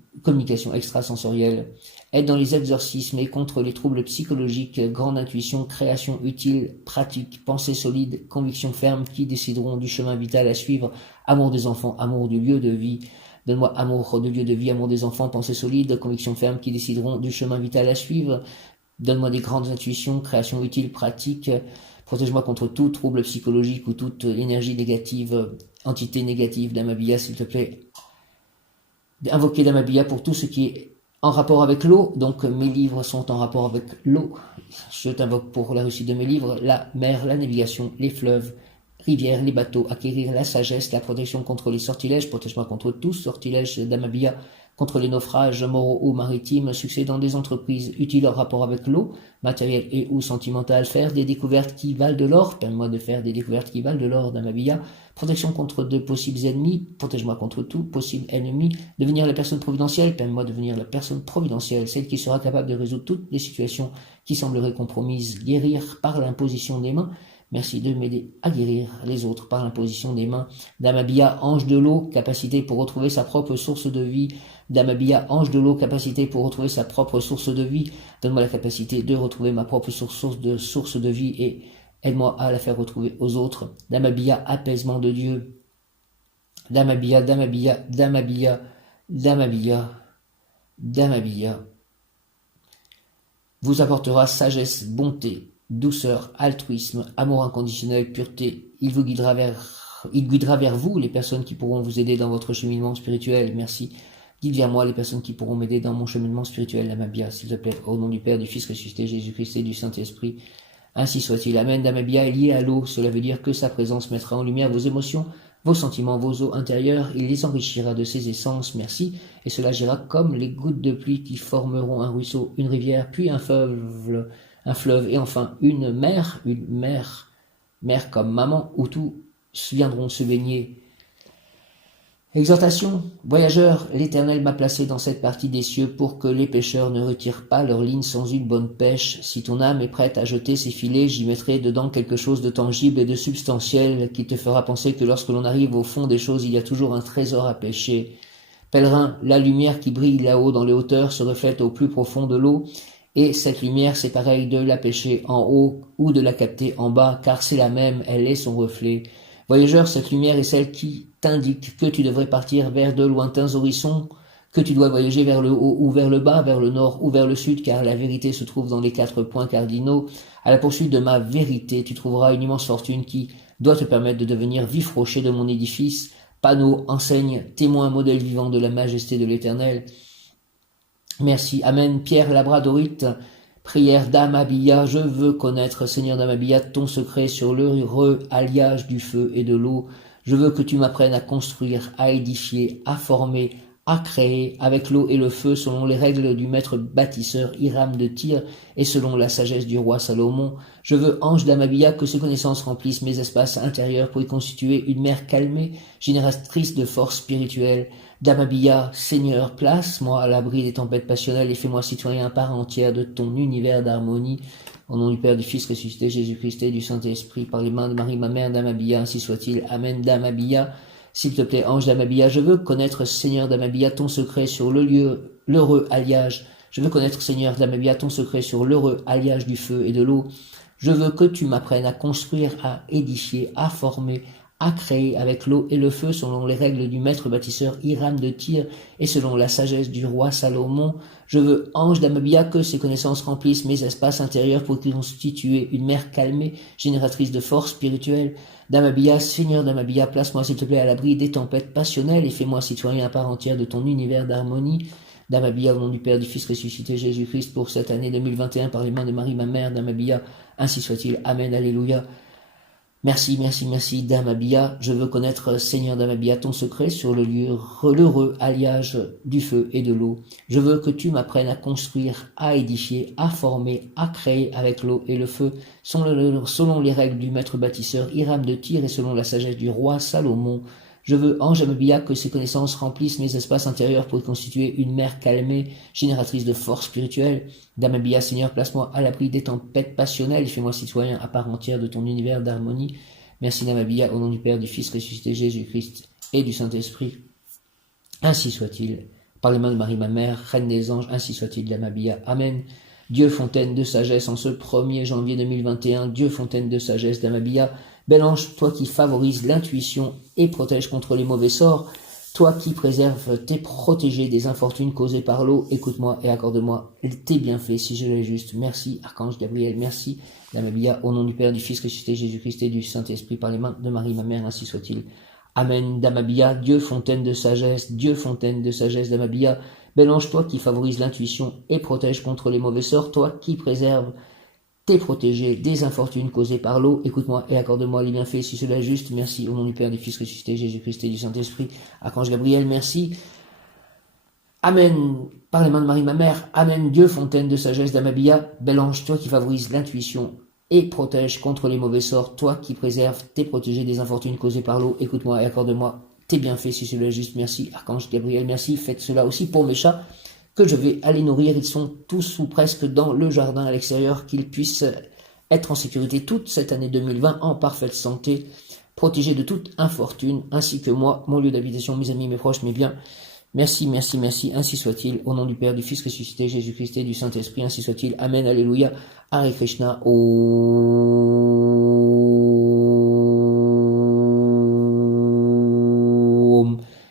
extrasensorielle, aide dans les exorcismes et contre les troubles psychologiques, grande intuition, création utile, pratique, pensée solide, conviction ferme qui décideront du chemin vital à suivre, amour des enfants, amour du lieu de vie. Donne-moi amour de lieu de vie, amour des enfants, pensée solide, conviction ferme qui décideront du chemin vital à suivre. Donne-moi des grandes intuitions, création utile, pratique. Protège-moi contre tout trouble psychologique ou toute énergie négative, entité négative d'Amabilla, s'il te plaît. Invoquer Damabilla pour tout ce qui est en rapport avec l'eau, donc mes livres sont en rapport avec l'eau. Je t'invoque pour la réussite de mes livres, la mer, la navigation, les fleuves, rivières, les bateaux, acquérir la sagesse, la protection contre les sortilèges, protège-moi contre tous sortilèges Damabilla, contre les naufrages moraux ou maritimes, succès dans des entreprises utiles en rapport avec l'eau, matériel et ou sentimental, faire des découvertes qui valent de l'or, permets-moi de faire des découvertes qui valent de l'or Damabilla, protection contre de possibles ennemis, protège-moi contre tout possible ennemi, devenir la personne providentielle, permets-moi de devenir la personne providentielle, celle qui sera capable de résoudre toutes les situations qui sembleraient compromises, guérir par l'imposition des mains. Merci de m'aider à guérir les autres par l'imposition des mains. Damabilla, ange de l'eau, capacité pour retrouver sa propre source de vie. Damabilla, ange de l'eau, capacité pour retrouver sa propre source de vie. Donne-moi la capacité de retrouver ma propre source de vie et aide-moi à la faire retrouver aux autres. Damabilla, apaisement de Dieu. Damabilla, Damabilla, Damabilla, Damabilla, Damabilla vous apportera sagesse, bonté, douceur, altruisme, amour inconditionnel, pureté. Il guidera vers vous les personnes qui pourront vous aider dans votre cheminement spirituel. Merci. Guide vers moi les personnes qui pourront m'aider dans mon cheminement spirituel, Damabilla, s'il te plaît. Au nom du Père, du Fils ressuscité, Jésus-Christ et du Saint-Esprit. Ainsi soit-il. Amen. Damabilla est lié à l'eau. Cela veut dire que sa présence mettra en lumière vos émotions, vos sentiments, vos eaux intérieures. Il les enrichira de ses essences. Merci. Et cela agira comme les gouttes de pluie qui formeront un ruisseau, une rivière, puis un fleuve, et enfin une mer comme maman, où tous viendront se baigner. Exhortation, voyageurs, l'Éternel m'a placé dans cette partie des cieux pour que les pêcheurs ne retirent pas leur ligne sans une bonne pêche. Si ton âme est prête à jeter ses filets, j'y mettrai dedans quelque chose de tangible et de substantiel qui te fera penser que lorsque l'on arrive au fond des choses, il y a toujours un trésor à pêcher. Pèlerin, la lumière qui brille là-haut dans les hauteurs se reflète au plus profond de l'eau, et cette lumière, c'est pareil de la pêcher en haut ou de la capter en bas, car c'est la même, elle est son reflet. Voyageur, cette lumière est celle qui t'indique que tu devrais partir vers de lointains horizons, que tu dois voyager vers le haut ou vers le bas, vers le nord ou vers le sud, car la vérité se trouve dans les 4 points cardinaux. À la poursuite de ma vérité, tu trouveras une immense fortune qui doit te permettre de devenir vif rocher de mon édifice, panneau, enseigne, témoin, modèle vivant de la majesté de l'Éternel. Merci. Amen. Pierre Labradorite, prière d'Amabia. Je veux connaître, Seigneur d'Amabia, ton secret sur l'heureux alliage du feu et de l'eau. Je veux que tu m'apprennes à construire, à édifier, à former, à créer avec l'eau et le feu selon les règles du maître bâtisseur Hiram de Tyr et selon la sagesse du roi Salomon. Je veux, ange d'Amabia, que ces connaissances remplissent mes espaces intérieurs pour y constituer une mer calmée, génératrice de force spirituelle. D'Amabia, Seigneur, place-moi à l'abri des tempêtes passionnelles et fais-moi citoyen à part entière de ton univers d'harmonie. Au nom du Père, du Fils ressuscité, Jésus-Christ et du Saint-Esprit, par les mains de Marie, ma mère, d'Amabia, ainsi soit-il. Amen. D'Amabia, s'il te plaît, ange d'Amabia, je veux connaître, Seigneur d'Amabia, ton secret sur l'heureux alliage. Je veux connaître, Seigneur d'Amabia, ton secret sur l'heureux alliage du feu et de l'eau. Je veux que tu m'apprennes à construire, à édifier, à former, à créer avec l'eau et le feu selon les règles du maître bâtisseur Hiram de Tyr et selon la sagesse du roi Salomon. Je veux, ange d'Amabia, que ces connaissances remplissent mes espaces intérieurs pour constituer une mer calmée, génératrice de force spirituelle. D'Amabia, Seigneur d'Amabia, place-moi s'il te plaît à l'abri des tempêtes passionnelles et fais-moi citoyen à part entière de ton univers d'harmonie. D'Amabia, au nom du Père, du Fils ressuscité, Jésus-Christ, pour cette année 2021, par les mains de Marie, ma mère, d'Amabia, ainsi soit-il. Amen, alléluia. Merci, merci, merci, d'Amabia. Je veux connaître, Seigneur d'Amabia, ton secret sur l'heureux alliage du feu et de l'eau. Je veux que tu m'apprennes à construire, à édifier, à former, à créer avec l'eau et le feu, selon les règles du maître bâtisseur Hiram de Tyr et selon la sagesse du roi Salomon. Je veux, ange d'Amabia, que ces connaissances remplissent mes espaces intérieurs pour constituer une mer calmée, génératrice de force spirituelle. D'Amabia, Seigneur, place-moi à l'abri des tempêtes passionnelles et fais-moi citoyen à part entière de ton univers d'harmonie. Merci d'Amabia, au nom du Père, du Fils ressuscité, Jésus-Christ et du Saint-Esprit. Ainsi soit-il. Par les mains de Marie, ma mère, Reine des anges, ainsi soit-il d'Amabia. Amen. Dieu fontaine de sagesse en ce 1er janvier 2021, Dieu fontaine de sagesse d'Amabia, bel ange, toi qui favorises l'intuition et protèges contre les mauvais sorts, toi qui préserves tes protégés des infortunes causées par l'eau, écoute-moi et accorde-moi tes bienfaits si je l'ai juste. Merci, Archange Gabriel, merci, d'Amabia, au nom du Père, du Fils ressuscité, Jésus-Christ et du Saint-Esprit, par les mains de Marie, ma mère, ainsi soit-il. Amen, d'Amabia, Dieu fontaine de sagesse d'Amabia, bel ange, toi qui favorises l'intuition et protèges contre les mauvais sorts, toi qui préserves tes protégés des infortunes causées par l'eau, écoute-moi et accorde-moi les bienfaits si cela est juste. Merci, au nom du Père, du Fils ressuscité, Jésus-Christ et du Saint-Esprit. Archange Gabriel, merci. Amen, par les mains de Marie, ma mère. Amen, Dieu fontaine de sagesse d'Amabia, bel ange, toi qui favorises l'intuition et protège contre les mauvais sorts, toi qui préserves tes protégés des infortunes causées par l'eau, écoute-moi et accorde-moi tes bienfaits si cela est juste. Merci, Archange Gabriel, merci. Faites cela aussi pour mes chats que je vais aller nourrir. Ils sont tous ou presque dans le jardin à l'extérieur, qu'ils puissent être en sécurité toute cette année 2020, en parfaite santé, protégés de toute infortune, ainsi que moi, mon lieu d'habitation, mes amis, mes proches, mes biens. Merci, merci, merci, ainsi soit-il, au nom du Père, du Fils ressuscité, Jésus-Christ et du Saint-Esprit, ainsi soit-il. Amen, alléluia, Hare Krishna, Om.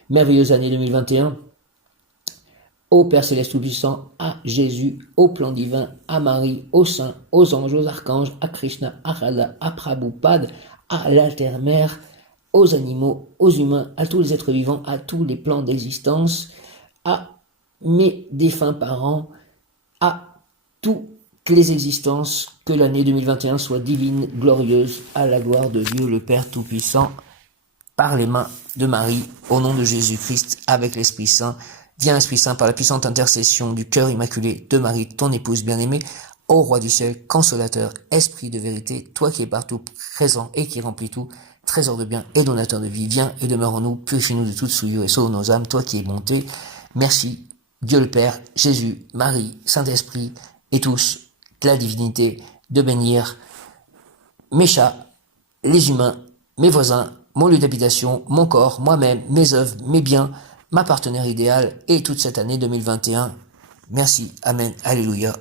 Merveilleuse année 2021. Ô Père Céleste Tout-Puissant, à Jésus, au plan divin, à Marie, aux saints, aux anges, aux archanges, à Krishna, à Radha, à Prabhupada, à l'alter-mère, aux animaux, aux humains, à tous les êtres vivants, à tous les plans d'existence, à mes défunts parents, à toutes les existences, que l'année 2021 soit divine, glorieuse, à la gloire de Dieu le Père Tout-Puissant, par les mains de Marie, au nom de Jésus-Christ, avec l'Esprit Saint. Viens, Esprit Saint, par la puissante intercession du cœur immaculé de Marie, ton épouse bien-aimée, ô Roi du ciel, consolateur, Esprit de vérité, toi qui es partout présent et qui remplis tout, trésor de bien et donateur de vie, viens et demeure en nous, purifie-nous de toute souillure et sauve nos âmes, toi qui es bonté. Merci, Dieu le Père, Jésus, Marie, Saint-Esprit et tous, la divinité, de bénir mes chats, les humains, mes voisins, mon lieu d'habitation, mon corps, moi-même, mes œuvres, mes biens, ma partenaire idéale et toute cette année 2021. Merci, Amen, Alléluia.